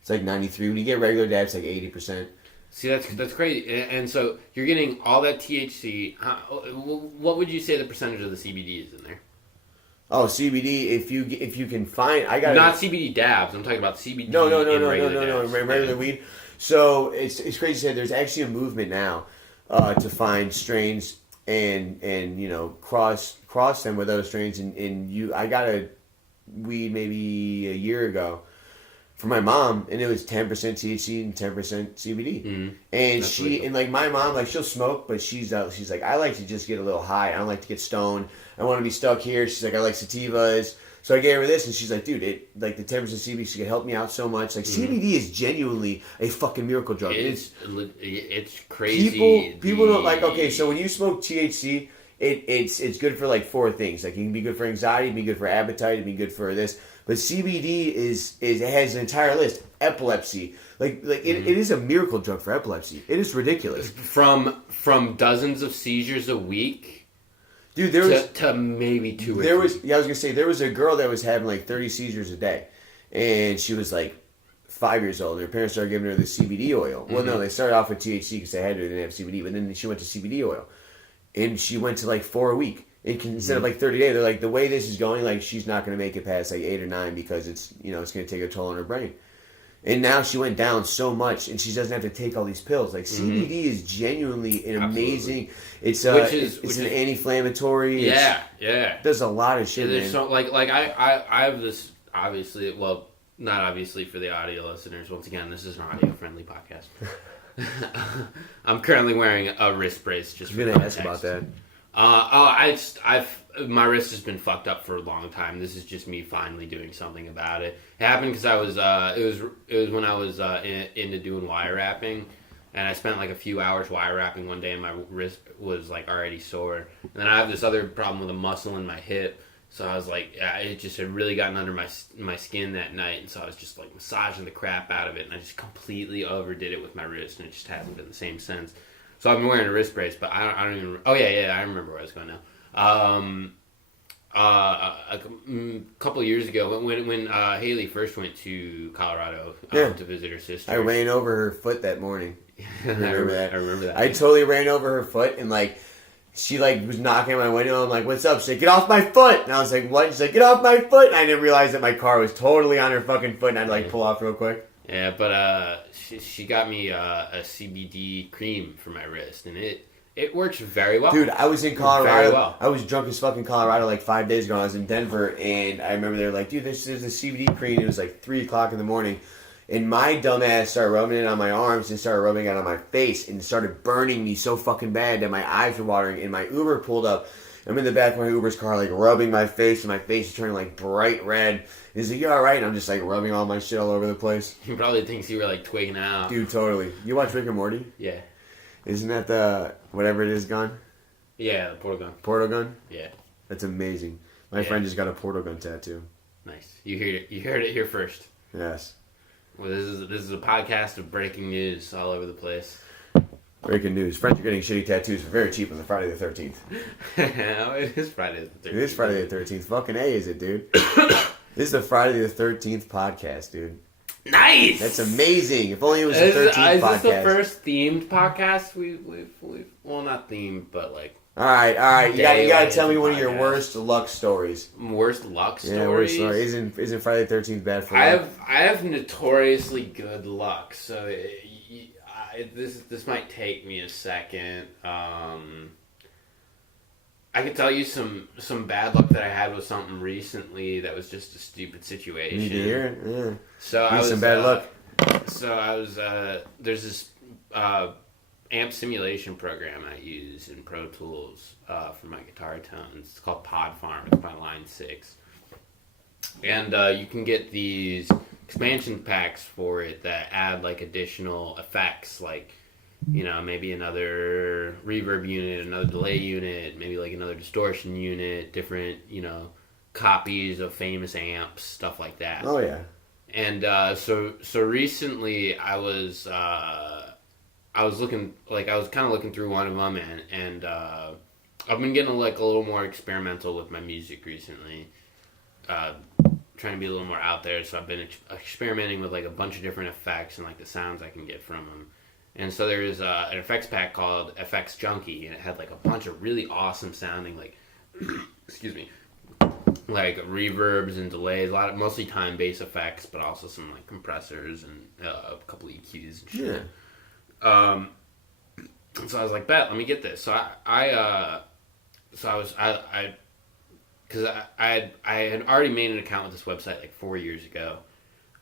it's 93. When you get regular dabs, 80%. See, that's crazy. And so you're getting all that THC. What would you say the percentage of the CBD is in there? Oh, CBD. If you can find, I got not CBD dabs. I'm talking about CBD. No, dabs. regular weed. So it's crazy to say. There's actually a movement now to find strains and cross them with other strains. I got a weed maybe a year ago for my mom, and it was 10% THC and 10% CBD. Mm-hmm. And that's she, and my mom, she'll smoke, but she's like, I like to just get a little high. I don't like to get stoned. I want to be stuck here. She's like, I like sativas. So I gave her this, and she's like, dude, the 10% CBD, she could help me out so much. CBD is genuinely a fucking miracle drug. It's crazy. People don't okay, so when you smoke THC, it's good for 4 things. It can be good for anxiety, it can be good for appetite, it can be good for this. But CBD it has an entire list. Epilepsy, it is a miracle drug for epilepsy. It is ridiculous. From dozens of seizures a week, dude, there was to maybe 2 or 3. I was gonna say there was a girl that was having 30 seizures a day, and she was 5 years old. And her parents started giving her the CBD oil. Well, no, they started off with THC because they had her. They didn't have CBD, but then she went to CBD oil, and she went to 4 a week. Instead of 30 days, they're the way this is going, she's not going to make it past 8 or 9 because it's it's going to take a toll on her brain. And now she went down so much, and she doesn't have to take all these pills. CBD is genuinely an amazing. It's an anti-inflammatory. Yeah. It does a lot of shit. Man. So I have this, obviously, well, not obviously for the audio listeners. Once again, this is an audio friendly podcast. I'm currently wearing a wrist brace. Just I'm gonna ask about that. My wrist has been fucked up for a long time. This is just me finally doing something about it. It happened because I was, it was when I was into doing wire wrapping, and I spent a few hours wire wrapping one day, and my wrist was already sore. And then I have this other problem with a muscle in my hip, so I was it just had really gotten under my skin that night, and so I was just massaging the crap out of it, and I just completely overdid it with my wrist, and it just hasn't been the same since. So I've been wearing a wrist brace, but I don't even. Oh yeah, I remember where I was going now. A couple of years ago, when Haley first went to Colorado to visit her sister, I ran over her foot that morning. I remember that. I totally ran over her foot, and she was knocking on my window. I'm like, "What's up?" She's like, "Get off my foot!" And I was like, "What?" She's like, "Get off my foot!" And I didn't realize that my car was totally on her fucking foot, and I'd pull off real quick. Yeah, but she got me a CBD cream for my wrist, and It works very well. Dude, I was in Colorado. Very well. I was drunk as fucking Colorado like 5 days ago. I was in Denver, and I remember they were like, dude, there's a CBD cream. It was like 3 o'clock in the morning. And my dumbass started rubbing it on my arms and started rubbing it on my face and started burning me so fucking bad that my eyes were watering. And my Uber pulled up. I'm in the back of my Uber's car, like, rubbing my face, and my face is turning, like, bright red. And he's like, you alright? And I'm just, like, rubbing all my shit all over the place. He probably thinks you were, like, twigging out. Dude, totally. You watch Rick and Morty? Yeah. Isn't that the, whatever it is, gun? Yeah, the portal gun. Portal gun? Yeah. That's amazing. My friend just got a portal gun tattoo. Nice. You heard it here first. Yes. Well, this is a podcast of breaking news all over the place. Breaking news. Friends are getting shitty tattoos for very cheap on the Friday the 13th. It is Friday the 13th. It is Friday the 13th. Fucking A, is it, dude? This is the Friday the 13th podcast, dude. Nice! That's amazing. If only it was the 13th podcast. Is this the first themed podcast we've well, not themed, but like... Alright. You gotta tell me one of your worst luck stories. Worst luck stories? Yeah, worst story. Isn't Friday the 13th bad for luck? I have notoriously good luck, so this might take me a second. I could tell you some bad luck that I had with something recently that was just a stupid situation. Need to hear it? Yeah. So I was some bad luck. So I was there's this amp simulation program I use in Pro Tools for my guitar tones. It's called Pod Farm. It's by Line 6. And you can get these expansion packs for it that add like additional effects, like, you know, maybe another reverb unit, another delay unit, maybe like another distortion unit, different, you know, copies of famous amps, stuff like that. Oh yeah. And so recently I was looking, like, I was kind of looking through one of them, and I've been getting like a little more experimental with my music recently. Trying to be a little more out there, so I've been experimenting with like a bunch of different effects and like the sounds I can get from them. And so there's an effects pack called FX Junkie, and it had like a bunch of really awesome sounding, like excuse me, like reverbs and delays, mostly time bass effects, but also some like compressors and a couple EQs and shit. Yeah. So I was like, bet, let me get this. So I because I had already made an account with this website like 4 years ago,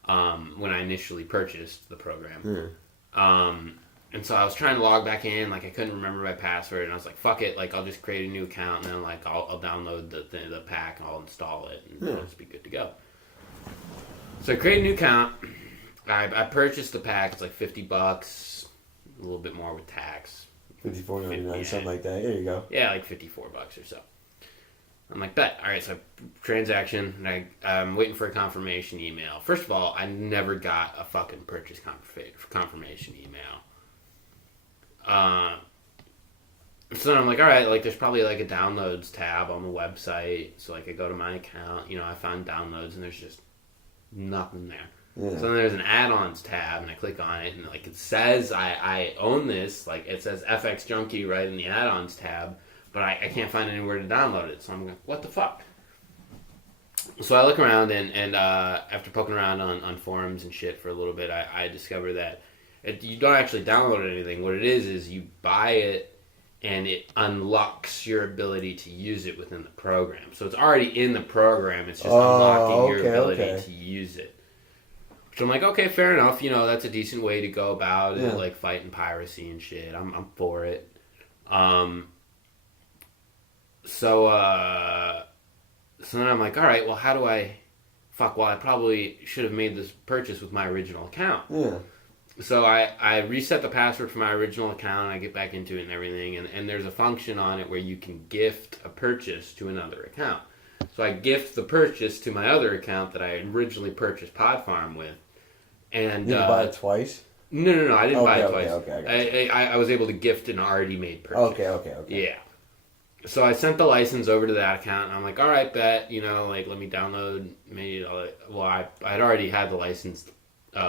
when I initially purchased the program. And so I was trying to log back in, like I couldn't remember my password, and I was like, fuck it, like I'll just create a new account, and then like I'll download the pack and I'll install it, and it'll just be good to go. So I created a new account. I purchased the pack. It's like $50, a little bit more with tax. $54.99, something like that. There you go. Yeah, like $54 or so. I'm like, bet. All right, so transaction, and I'm waiting for a confirmation email. First of all, I never got a fucking purchase confirmation email. So then I'm like, all right, like there's probably like a downloads tab on the website. So like I go to my account, you know, I found downloads, and there's just nothing there. Yeah. So then there's an add-ons tab, and I click on it, and like it says I own this, like it says FX Junkie right in the add-ons tab, but I can't find anywhere to download it. So I'm like, what the fuck? So I look around, and after poking around on forums and shit for a little bit, I discover that you don't actually download anything. What it is you buy it, and it unlocks your ability to use it within the program. So it's already in the program. It's just unlocking your ability to use it. So I'm like, okay, fair enough. You know, that's a decent way to go about it, like fighting piracy and shit. I'm for it. So then I'm like, all right, well, how do I... Well, I probably should have made this purchase with my original account. Yeah. So I reset the password for my original account, and I get back into it and everything, and there's a function on it where you can gift a purchase to another account. So I gift the purchase to my other account that I originally purchased Pod Farm with. And you buy it twice? No, I didn't buy it twice. Okay, I was able to gift an already made purchase. Okay. Yeah. So I sent the license over to that account, and I'm like, all right, bet, you know, like, let me download, maybe, I'd already had the license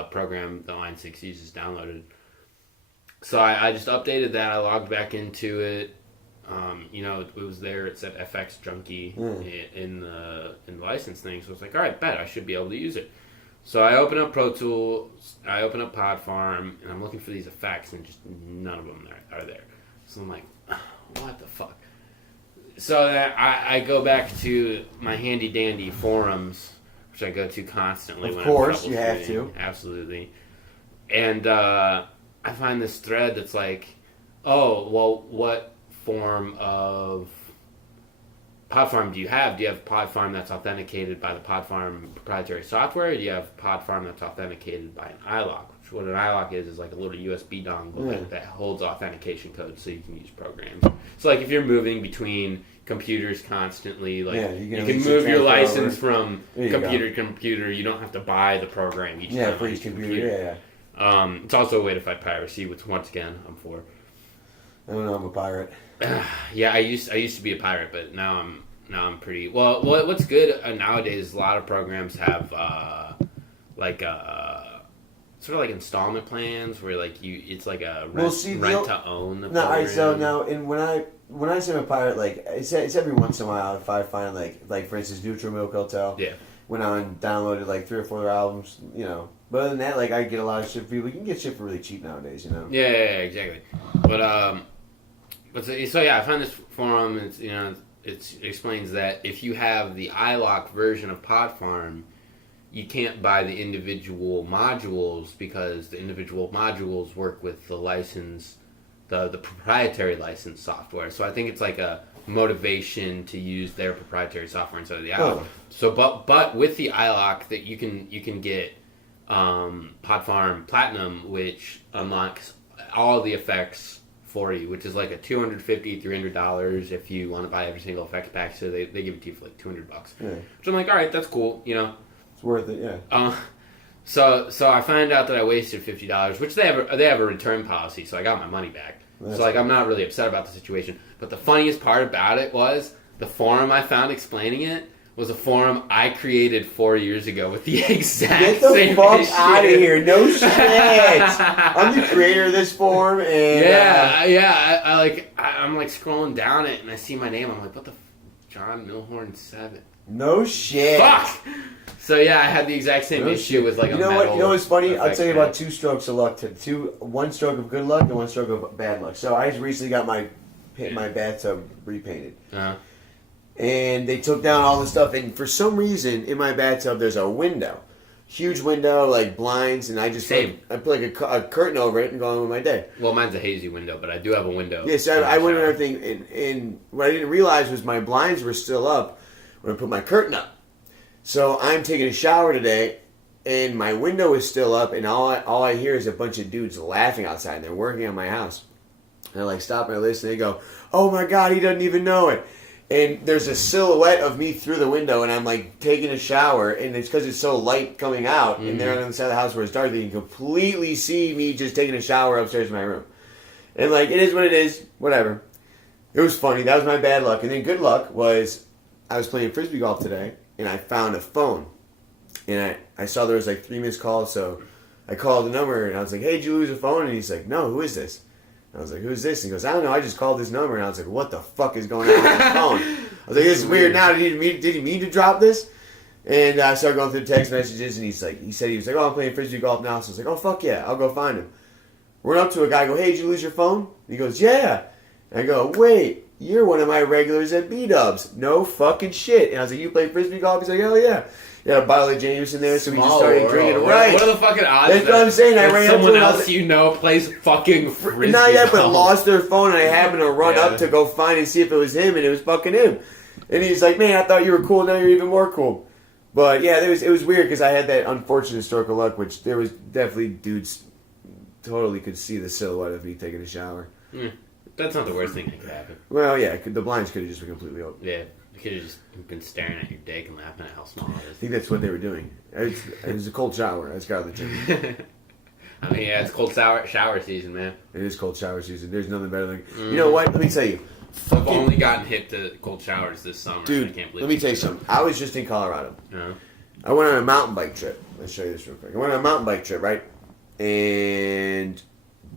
program the Line 6 uses downloaded. So I just updated that, I logged back into it, you know, it was there, it said FX Junkie in the license thing, so I was like, all right, bet, I should be able to use it. So I open up Pro Tools, I open up Pod Farm, and I'm looking for these effects, and just none of them are there. So I'm like, what the fuck? So then I go back to my handy dandy forums, which I go to constantly. Of when course, I'm you have to. Absolutely. And I find this thread that's like, oh, well, what form of pod farm do you have? Do you have pod farm that's authenticated by the pod farm proprietary software? Or do you have pod farm that's authenticated by an iLock? Which what an iLock is like a little USB dongle that holds authentication codes so you can use programs. So like if you're moving between computers constantly, like you can move your license from computer to computer. You don't have to buy the program each time. For each computer. It's also a way to fight piracy, which once again I'm for. I don't know. I'm a pirate. Yeah, I used to be a pirate, but now I'm pretty well. What's good nowadays is a lot of programs have sort of like installment plans where like it's like a rent to own. When I say I'm a pirate, like it's every once in a while if I find like for instance Neutral Milk Hotel. Yeah. Went on and downloaded like 3 or 4 albums, you know. But other than that, like I get a lot of shit for people. You can get shit for really cheap nowadays, you know. Yeah, exactly. But so yeah, I found this forum. It's it explains that if you have the iLock version of Pod Farm, you can't buy the individual modules because the individual modules work with the license, the proprietary license software. So I think it's like a motivation to use their proprietary software instead of the iLock. Oh. So but with the iLock that you can get Pod Farm Platinum, which unlocks all the effects for you, which is like a $250, $300 if you want to buy every single effects pack. So they give it to you for like $200. Yeah. Which I'm like, all right, that's cool, you know. It's worth it, yeah. So I find out that I wasted $50, which they have a return policy, so I got my money back. That's so like I'm not really upset about the situation. But the funniest part about it was the forum I found explaining it was a forum I created 4 years ago with the exact same issue. Get the fuck out of here! No shit. I'm the creator of this forum, and I'm like scrolling down it, and I see my name. I'm like, what the John Milhorn 7. No shit. Fuck. So yeah, I had the exact same issue with like you know what's funny? I'll tell you about 2 strokes of luck. 1 stroke of good luck and 1 stroke of bad luck. So I just recently got my bathtub repainted. Uh-huh. And they took down all the stuff, and for some reason in my bathtub there's a window, huge window, like blinds, and I just put like a curtain over it and go on with my day. Well, mine's a hazy window, but I do have a window. Yeah, so I went and everything, and what I didn't realize was my blinds were still up when I put my curtain up. So I'm taking a shower today, and my window is still up, and all I hear is a bunch of dudes laughing outside, and they're working on my house. And I like stop and I listen, and they go, "Oh my God, he doesn't even know it." And there's a silhouette of me through the window, and I'm like taking a shower, and it's because it's so light coming out, and they're on the side of the house where it's dark, they can completely see me just taking a shower upstairs in my room. And like, it is what it is, whatever. It was funny. That was my bad luck. And then good luck was I was playing Frisbee golf today, and I found a phone. And I saw there was like 3 missed calls, so I called the number, and I was like, "Hey, did you lose a phone?" And he's like, "No, who is this?" I was like, "Who's this?" And he goes, "I don't know, I just called this number." And I was like, "What the fuck is going on with my phone?" I was like, "This is weird now. Did he mean to drop this?" And I started going through the text messages, and he said he was like, "Oh, I'm playing Frisbee golf now." So I was like, "Oh, fuck yeah, I'll go find him." Run up to a guy, I go, "Hey, did you lose your phone?" And he goes, "Yeah." And I go, "Wait, you're one of my regulars at B-Dubs." "No fucking shit." And I was like, "You play Frisbee golf?" He's like, "Hell yeah." Yeah, a bottle of Jameson there, so we just started drinking. Right. What are the fucking odds? That's what I'm saying. I ran up to someone else you know plays fucking Frisbee Not yet, but lost their phone, and I happened to run up to go find and see if it was him, and it was fucking him. And he's like, "Man, I thought you were cool. Now you're even more cool." But yeah, it was weird because I had that unfortunate stroke of luck, which there was definitely dudes totally could see the silhouette of me taking a shower. That's not the worst thing that could happen. Well, yeah, the blinds could have just been completely open. Yeah. You could have just been staring at your dick and laughing at how small it is. I think that's what they were doing. It was a cold shower. That's got the truth. I mean, yeah, it's cold shower season, man. It is cold shower season. There's nothing better than... You know what? Let me tell you. I've only gotten hit to cold showers this summer. Dude, I can't believe let me tell you something. I was just in Colorado. Uh-huh. I went on a mountain bike trip. Let's show you this real quick. I went on a mountain bike trip, right? And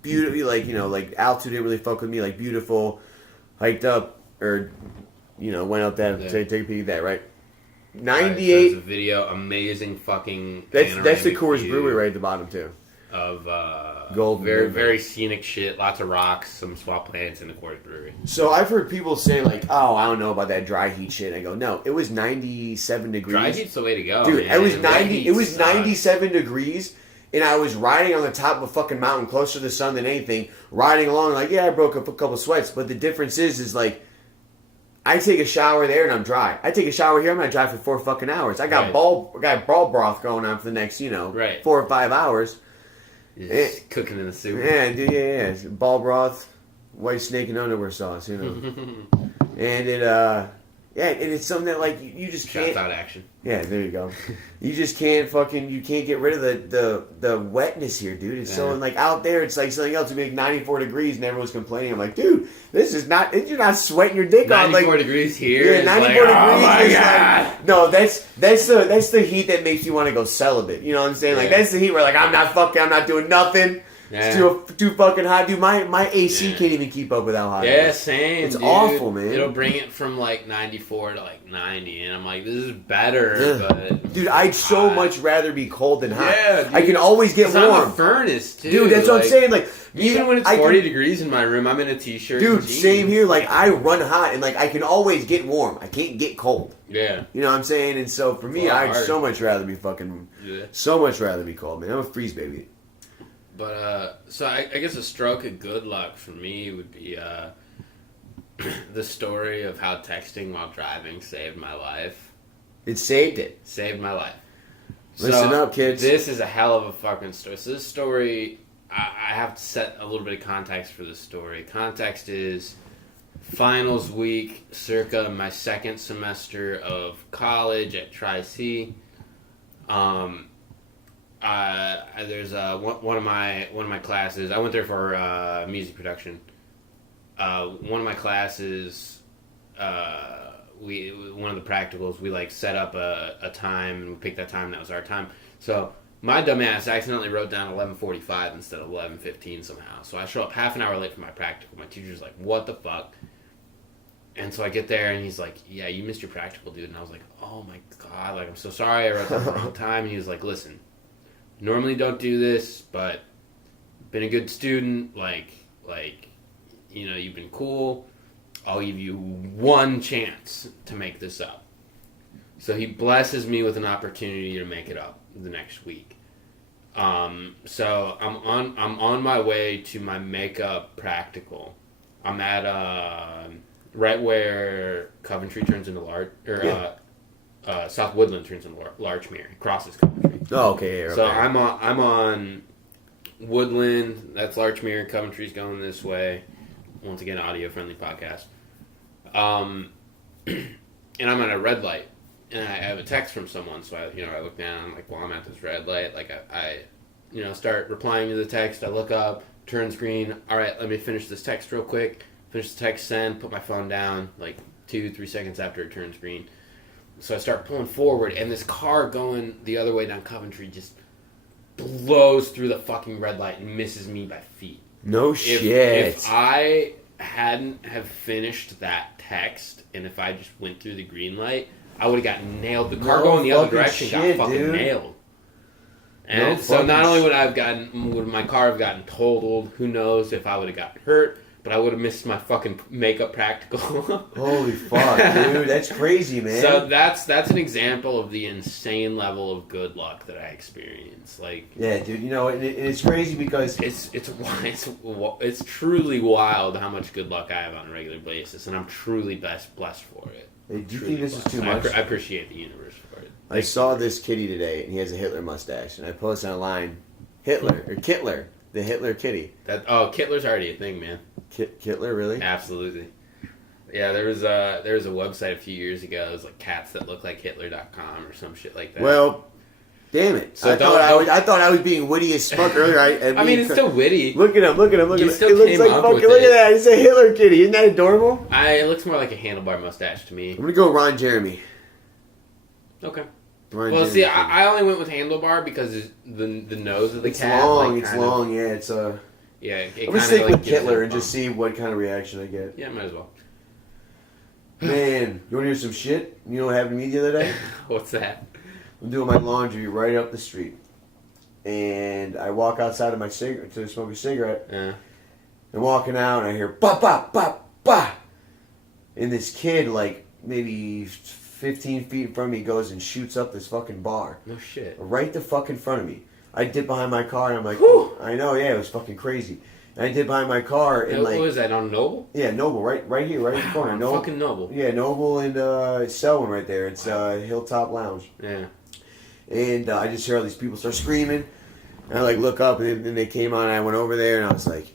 beautifully, like altitude didn't really fuck with me. Like beautiful, hiked up, or... went out there to take a peek at that, right? 98. There's a video, amazing fucking. That's the Coors Brewery right at the bottom too. of Golden very River. very scenic shit. Lots of rocks, some small plants in the Coors Brewery. So I've heard people say like, "Oh, I don't know about that dry heat shit." I go, "No, it was 97 degrees. Dry heat's the way to go, dude. man. It was Wet 90. heat It was sucks. 97 degrees, and I was riding on the top of a fucking mountain, closer to the sun than anything. Riding along, like, yeah, I broke up a couple sweats, but the difference is like, I take a shower there and I'm dry. I take a shower here, I'm not dry for 4 fucking hours. I got Right. ball broth going on for the next, Right. 4 or 5 hours. Just cooking in the soup. Yeah, dude, yeah. Ball broth, white snake and underwear sauce, And and it's something that like you just can't. Shouts out action. Yeah, there you go. You just can't you can't get rid of the wetness here, dude. It's so, and like out there, it's like something else. It'd be like 94 degrees and everyone's complaining. I'm like, dude, this is not, you're not sweating your dick off. 94 Like, degrees here. yeah, 94 like, degrees oh my is God. like, no, that's the heat that makes you want to go celibate. You know what I'm saying? Like, Yeah. that's the heat where like, I'm not doing nothing. It's too fucking hot, dude. My AC can't even keep up with how hot it Yeah, is. same. It's dude. awful, man. It'll bring it from like 94 to like 90, and I'm like, this is better. But Dude, I'd so much rather be cold than hot. Yeah, dude. I can always get it's on warm. a furnace too. Dude, that's what I'm like, saying. Like, Even when it's I 40 can- degrees in my room, I'm in a t-shirt. Dude, and jeans. same here. Like, I run hot, and like I can always get warm. I can't get cold. Yeah. You know what I'm saying? And so for me, Well, I'd hard. so much rather be fucking. Yeah. So much rather be cold, man. I'm a freeze baby. But, so I guess a stroke of good luck for me would be, the story of how texting while driving saved my life. It saved it. Saved my life. Listen up, kids. This is a hell of a fucking story. So this story, I have to set a little bit of context for this story. Context is finals week, circa my second semester of college at Tri-C. There's one of my classes. I went there for music production. One of my classes, one of the practicals, we like set up a time and we picked that time. That was our time. So my dumbass accidentally wrote down 11:45 instead of 11:15 somehow. So I show up half an hour late for my practical. My teacher's like, "What the fuck?" And so I get there and he's like, "Yeah, you missed your practical, dude." And I was like, "Oh my God, like I'm so sorry. I wrote down the wrong time." And he was like, "Listen, normally don't do this, but been a good student. Like you've been cool. I'll give you one chance to make this up." So he blesses me with an opportunity to make it up the next week. So I'm on my way to my makeup practical. I'm at right where Coventry turns into South Woodland turns into Larchmere. It crosses Coventry. Oh, okay. Yeah, So okay. I'm on Woodland. That's Larchmere. Coventry's going this way. Once again, audio friendly podcast. And I'm at a red light, and I have a text from someone. So I look down. I'm like, well, I'm at this red light. Like I start replying to the text. I look up, turns green. All right, let me finish this text real quick. Finish the text, send. Put my phone down. Like 2-3 seconds after it turns green. So I start pulling forward, and this car going the other way down Coventry just blows through the fucking red light and misses me by feet. No If shit. I hadn't have finished that text, and if I just went through the green light, I would have gotten nailed. The car No going the other fucking direction shit, got fucking dude. nailed. No And so fucking not only would my car have gotten totaled, who knows if I would have gotten hurt, but I would have missed my fucking makeup practical. Holy fuck, dude. That's crazy, man. So that's an example of the insane level of good luck that I experienced. Like, yeah, dude. You know, and it's crazy because it's truly wild how much good luck I have on a regular basis, and I'm truly blessed for it. Hey, do you Truly think this is blessed. too much? I appreciate the universe for it. I saw this kitty today, and he has a Hitler mustache, and I posted online, Kittler, the Hitler kitty. Kittler's already a thing, man. Kittler, really? Absolutely. Yeah, there was a website a few years ago. It was like cats-that-look-like-Hitler.com or some shit like that. Well, damn it! So I thought I was being witty as fuck earlier. I mean, it's still witty. Look at him! Look at him! Look You at him! still It looks came like up fucking. with Look it. at that! It's a Hitler kitty. Isn't that adorable? It looks more like a handlebar mustache to me. I'm gonna go Ron Jeremy. Okay. Ron Well, Jeremy see, kitty. I only went with handlebar because the nose of the It's cat. long. like, It's kind of- long. Yeah, it's a. Yeah, it I'm kinda, gonna stick like, with gives it Kittler a and just bump. see what kind of reaction I get. Yeah, might as well. Man, you wanna hear some shit? You know what happened to me the other day? What's that? I'm doing my laundry right up the street. and I walk outside of my cigarette to smoke a cigarette. Yeah. And walking out, and I hear ba ba ba ba, and this kid, like maybe 15 feet in front of me, goes and shoots up this fucking bar. No shit. Right the fuck in front of me. I dip behind my car, and I'm like, Whew. I know, yeah, it was fucking crazy. And I dip behind my car, and What was that, on Noble? Yeah, Noble, right here, right in the corner. Noble, fucking Noble. Yeah, Noble and Selwyn right there. It's Hilltop Lounge. Yeah. And I just hear all these people start screaming, and I like look up, and then they came on, and I went over there, and I was like,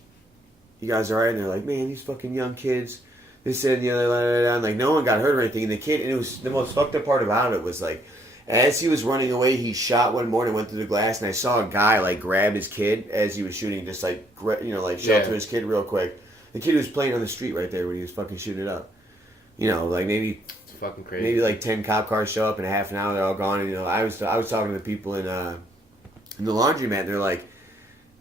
you guys alright? And they're like, man, these fucking young kids, this, that, and the other, and like, no one got hurt or anything. And the kid, and it was the most fucked up part about it was like, as he was running away, he shot one more and went through the glass, and I saw a guy like grab his kid as he was shooting, just like, like shelter his kid real quick. The kid was playing on the street right there when he was fucking shooting it up. Like maybe, it's fucking crazy. Maybe like 10 cop cars show up in a half an hour, they're all gone. And, I was talking to the people in the laundromat, and they're like,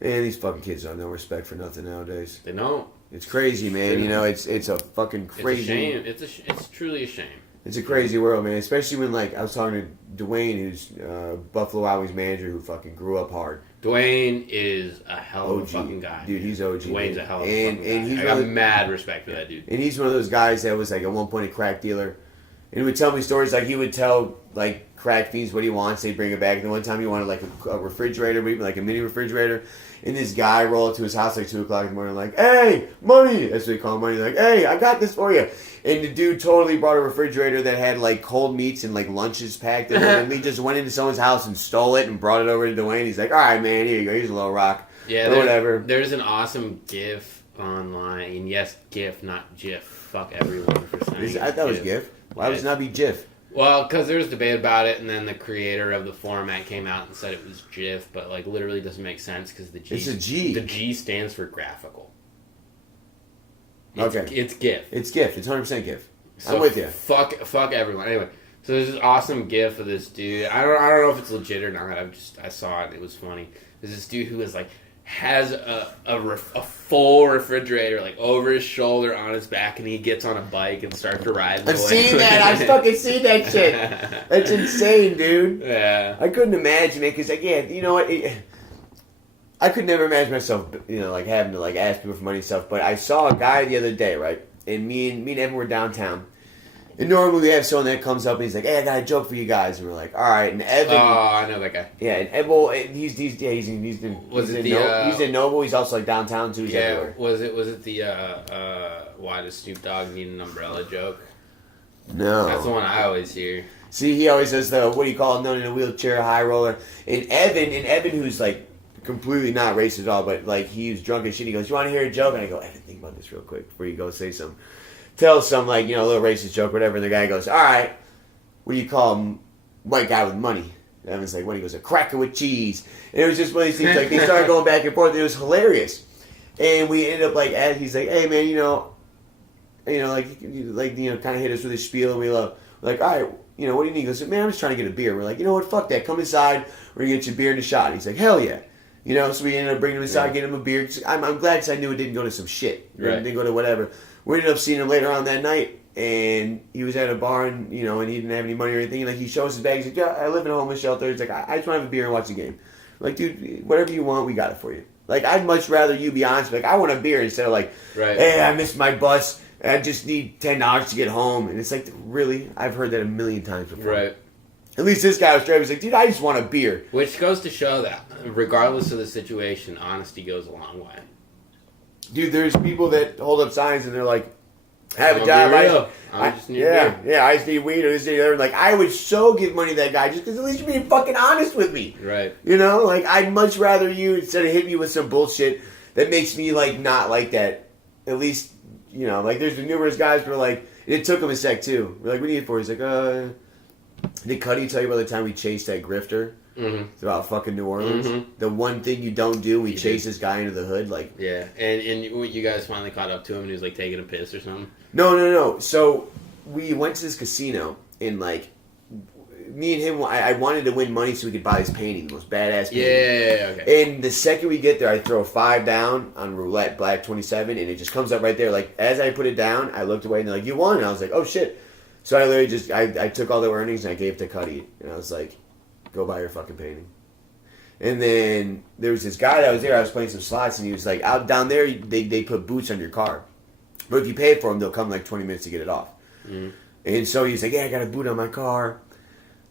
man, these fucking kids don't have no respect for nothing nowadays. They don't. It's crazy, man. It's a fucking crazy. It's a shame. It's truly a shame. It's a crazy world, man. Especially when, like, I was talking to Dwayne, who's Buffalo Wild Wings manager, who fucking grew up hard. Dwayne is a hell of OG. a fucking guy. Dude, he's OG. Dwayne's man. a hell of a fucking guy. I got mad respect for that dude. And he's one of those guys that was, like, at one point a crack dealer. And he would tell me stories, like, he would tell, like, crack fiends what he wants. They'd bring it back. And one time he wanted, like, a refrigerator, maybe like a mini refrigerator. And this guy rolled up to his house like 2 o'clock in the morning, like, hey, money! That's what they call money. Like, hey, I got this for you. And the dude totally brought a refrigerator that had, like, cold meats and, like, lunches packed in it. And he just went into someone's house and stole it and brought it over to Dwayne. He's like, all right, man, here you go. Here's a little rock. Yeah, or whatever. There's an awesome GIF online. And yes, GIF, not GIF. Fuck everyone for saying I thought it was GIF. Why would it not be GIF? Well, because there was debate about it, and then the creator of the format came out and said it was GIF, but like literally doesn't make sense because the G. It's a G. The G stands for graphical. Okay. It's GIF. It's GIF. It's 100% GIF. So I'm with you. Fuck everyone. Anyway, so there's this awesome GIF of this dude. I don't know if it's legit or not. I saw it. It was funny. There's this dude who was like has a full refrigerator like over his shoulder on his back, and he gets on a bike and starts to ride. I've seen that. I've fucking seen that shit. That's insane, dude. Yeah. I couldn't imagine it because, again, you know what? I could never imagine myself, like having to like ask people for money and stuff. But I saw a guy the other day, right? And me and Evan were downtown. And normally we have someone that comes up and he's like, hey, I got a joke for you guys. And we're like, all right. And Evan... Oh, I know that guy. Yeah, and well, he's in Noble. He's also like downtown too. He's everywhere. Was it the why does Snoop Dogg need an umbrella joke? No. That's the one I always hear. See, he always says the, what do you call it, known in a wheelchair, high roller. And Evan who's like completely not racist at all, but like he was drunk as shit. He goes, you want to hear a joke? And I go, Evan, think about this real quick before you go say some. Tell some, like, a little racist joke, whatever, and the guy goes, all right, what do you call him? White guy with money. And Evan's like, what? He goes, a cracker with cheese. And it was just one of these things, like, they started going back and forth, and it was hilarious. And we ended up, like, he's like, hey, man, kind of hit us with a spiel, and we're like, all right, what do you need? He goes, man, I'm just trying to get a beer. We're like, you know what, fuck that, come inside, we're going to get you a beer and a shot. He's like, hell yeah. So we ended up bringing him inside, getting him a beer. I'm glad because I knew it didn't go to some shit. Right. It didn't go to whatever. We ended up seeing him later on that night, and he was at a bar, and he didn't have any money or anything. And like he shows his bag, he's like, "Yeah, I live in a homeless shelter." He's like, "I just want to have a beer and watch the game." I'm like, dude, whatever you want, we got it for you. Like, I'd much rather you be honest. Like, I want a beer instead of like, right. Hey, I missed my bus. I just need $10 to get home. And it's like, really? I've heard that a million times before. Right. At least this guy was straight. He's like, dude, I just want a beer. Which goes to show that, regardless of the situation, honesty goes a long way. Dude, there's people that hold up signs and they're like, I have a job. I just need beer. Yeah, I just need weed or this and the other. Like, I would so give money to that guy just because at least you're being fucking honest with me. Right. Like, I'd much rather you, instead of hitting me with some bullshit that makes me, like, not like that. At least, like, there's been numerous guys who are like, it took him a sec, too. We're like, what do you need for? He's like, did Cuddy tell you about the time we chased that grifter? Mm-hmm. It's about fucking New Orleans. Mm-hmm. The one thing you don't do, we chase this guy into the hood. Like, yeah, and you guys finally caught up to him, and he was like taking a piss or something. No. So we went to this casino, and like me and him, I wanted to win money so we could buy this painting, the most badass painting. Yeah, okay. And the second we get there, I throw 5 down on roulette, black 27, and it just comes up right there. Like, as I put it down, I looked away, and they're like, "You won!" And I was like, "Oh shit!" So I literally just I took all the earnings and I gave it to Cuddy, and I was like, go buy your fucking painting. And then there was this guy that was there. I was playing some slots, and he was like, out down there, they put boots on your car. But if you pay for them, they'll come like 20 minutes to get it off. Mm-hmm. And so he's like, yeah, I got a boot on my car.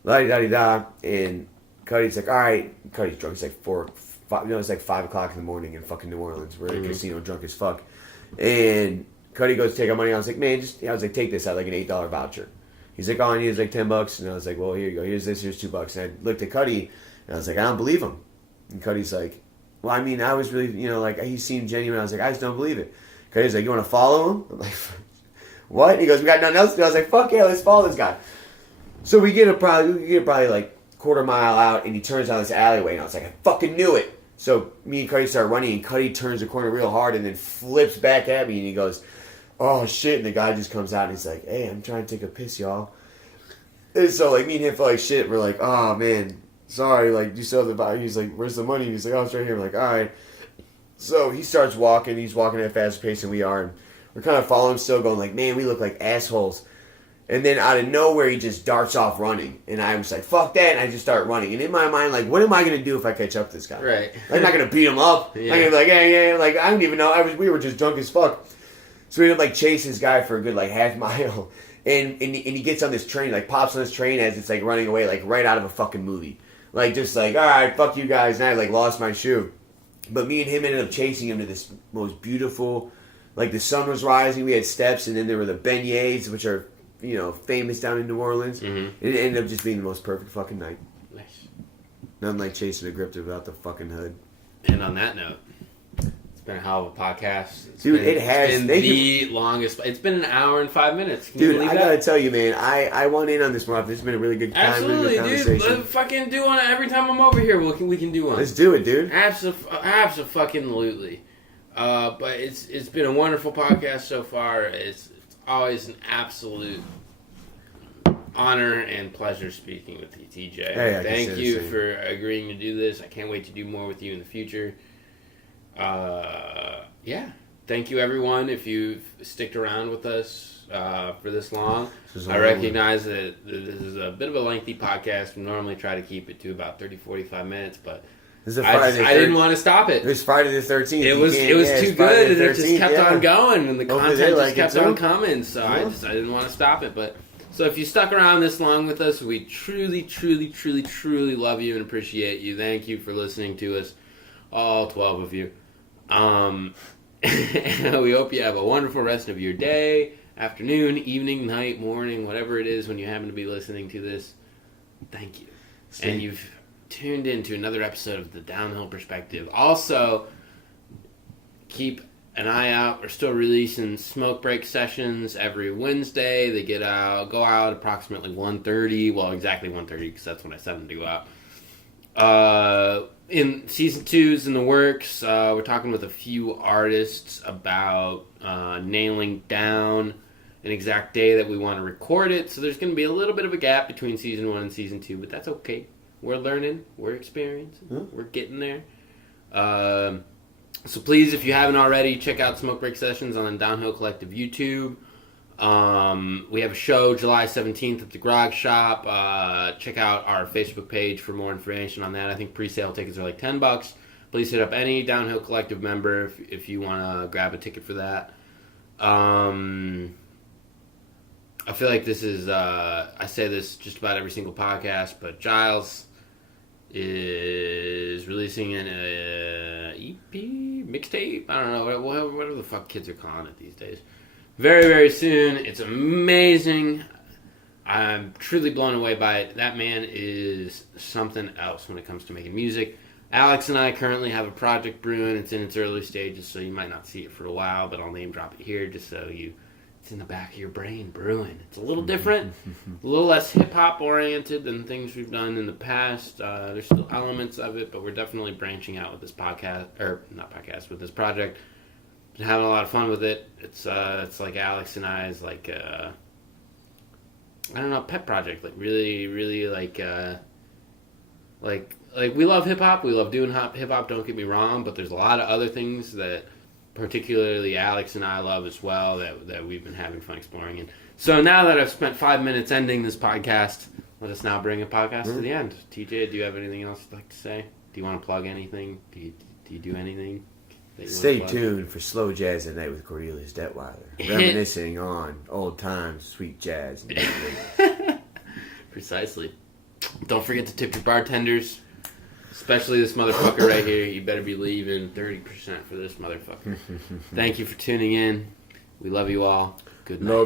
La-di-da-di-da. And Cuddy's like, all right. Cuddy's drunk. It's like 5, it's like 5 o'clock in the morning in fucking New Orleans. We're at a casino drunk as fuck. And Cuddy goes to take our money. I was like, man, I was like, take this out, like an $8 voucher. He's like, oh, I need like $10. And I was like, well, here you go. Here's this. Here's $2. And I looked at Cuddy, and I was like, I don't believe him. And Cuddy's like, well, I mean, I was really, like, he seemed genuine. I was like, I just don't believe it. Cuddy's like, you want to follow him? I'm like, what? And he goes, we got nothing else to do. I was like, fuck yeah, let's follow this guy. So we get probably like quarter mile out, and he turns down this alleyway, and I was like, I fucking knew it. So me and Cuddy start running, and Cuddy turns the corner real hard, and then flips back at me, and he goes, oh shit, and the guy just comes out, and he's like, hey, I'm trying to take a piss, y'all. And so like me and him felt like shit. We're like, oh man, sorry, like you still have the body. He's like, where's the money? He's like, oh, it's right here. We're like, all right. So he starts walking. He's walking at a faster pace than we are, and we're kind of following him still, going like, man, we look like assholes. And then out of nowhere, he just darts off running. And I was like, fuck that. And I just start running. And in my mind, like, what am I going to do if I catch up to this guy? Right. I'm not going to beat him up. Yeah. I'm going to be like, yeah. Like, I don't even know. We were just drunk as fuck. So we ended up, like, chasing this guy for a good, like, half mile. And he gets on this train, like, pops on this train as it's, like, running away, like, right out of a fucking movie. Like, just like, all right, fuck you guys. And I, like, lost my shoe. But me and him ended up chasing him to this most beautiful, like, the sun was rising. We had steps. And then there were the beignets, which are, famous down in New Orleans. Mm-hmm. It ended up just being the most perfect fucking night. Nice. Nothing like chasing a grifter without the fucking hood. And on that note, it's been a hell of a podcast. Dude, it has. It's been the longest. It's been an hour and 5 minutes. Can dude, you believe I that? gotta tell you, man, I want in on this one. This has been a really good time. Absolutely, really good dude. conversation. Let's fucking do one every time I'm over here. We can do one. Let's do it, dude. Absolutely. But it's been a wonderful podcast so far. It's always an absolute honor and pleasure speaking with you, TJ. Hey, thank you for agreeing to do this. I can't wait to do more with you in the future. Thank you, everyone, if you've sticked around with us for this long. I recognize that this is a bit of a lengthy podcast. We normally try to keep it to about 30, 45 minutes, but I didn't want to stop it. It was Friday the 13th. It was too good, and it just kept on going, and the content just kept on coming, so I didn't want to stop it, but... So if you stuck around this long with us, we truly, truly, truly, truly love you and appreciate you. Thank you for listening to us, all 12 of you. We hope you have a wonderful rest of your day, afternoon, evening, night, morning, whatever it is when you happen to be listening to this. Thank you. And you've tuned in to another episode of The Downhill Perspective. Also, keep an eye out. We're still releasing smoke break sessions every Wednesday. They go out approximately 1:30. Well, exactly 1:30 because that's when I set them to go out. In season 2's in the works. We're talking with a few artists about nailing down an exact day that we want to record it. So there's going to be a little bit of a gap between season 1 and season 2, but that's okay. We're learning. We're experiencing. We're getting there. So please, if you haven't already, check out Smoke Break Sessions on the Downhill Collective YouTube. We have a show July 17th at the Grog Shop. Check out our Facebook page for more information on that. I think pre-sale tickets are like $10. Please hit up any Downhill Collective member if you want to grab a ticket for that. I feel like this is, I say this just about every single podcast, but Giles is releasing an EP, mixtape, I don't know, whatever the fuck kids are calling it these days. Very, very soon. It's amazing. I'm truly blown away by it. That man is something else when it comes to making music. Alex and I currently have a project brewing. It's in its early stages, so you might not see it for a while, but I'll name drop it here just so it's in the back of your brain brewing. It's a little different, a little less hip-hop oriented than things we've done in the past. There's still elements of it, but we're definitely branching out with this with this project. Been having a lot of fun with it. It's like Alex and I's like I don't know, pet project. Like really, really like we love hip hop. We love doing hip hop. Don't get me wrong, but there's a lot of other things that particularly Alex and I love as well that we've been having fun exploring. And so now that I've spent 5 minutes ending this podcast, let us now bring a podcast to the end. TJ, do you have anything else you'd like to say? you want to plug anything? Do you do anything? That you wanna Stay plug? tuned for Slow Jazz at Night with Cornelius Detweiler. Reminiscing on old times, sweet jazz. And Precisely. Don't forget to tip your bartenders. Especially this motherfucker right here. You better be leaving 30% for this motherfucker. Thank you for tuning in. We love you all. Good night. Love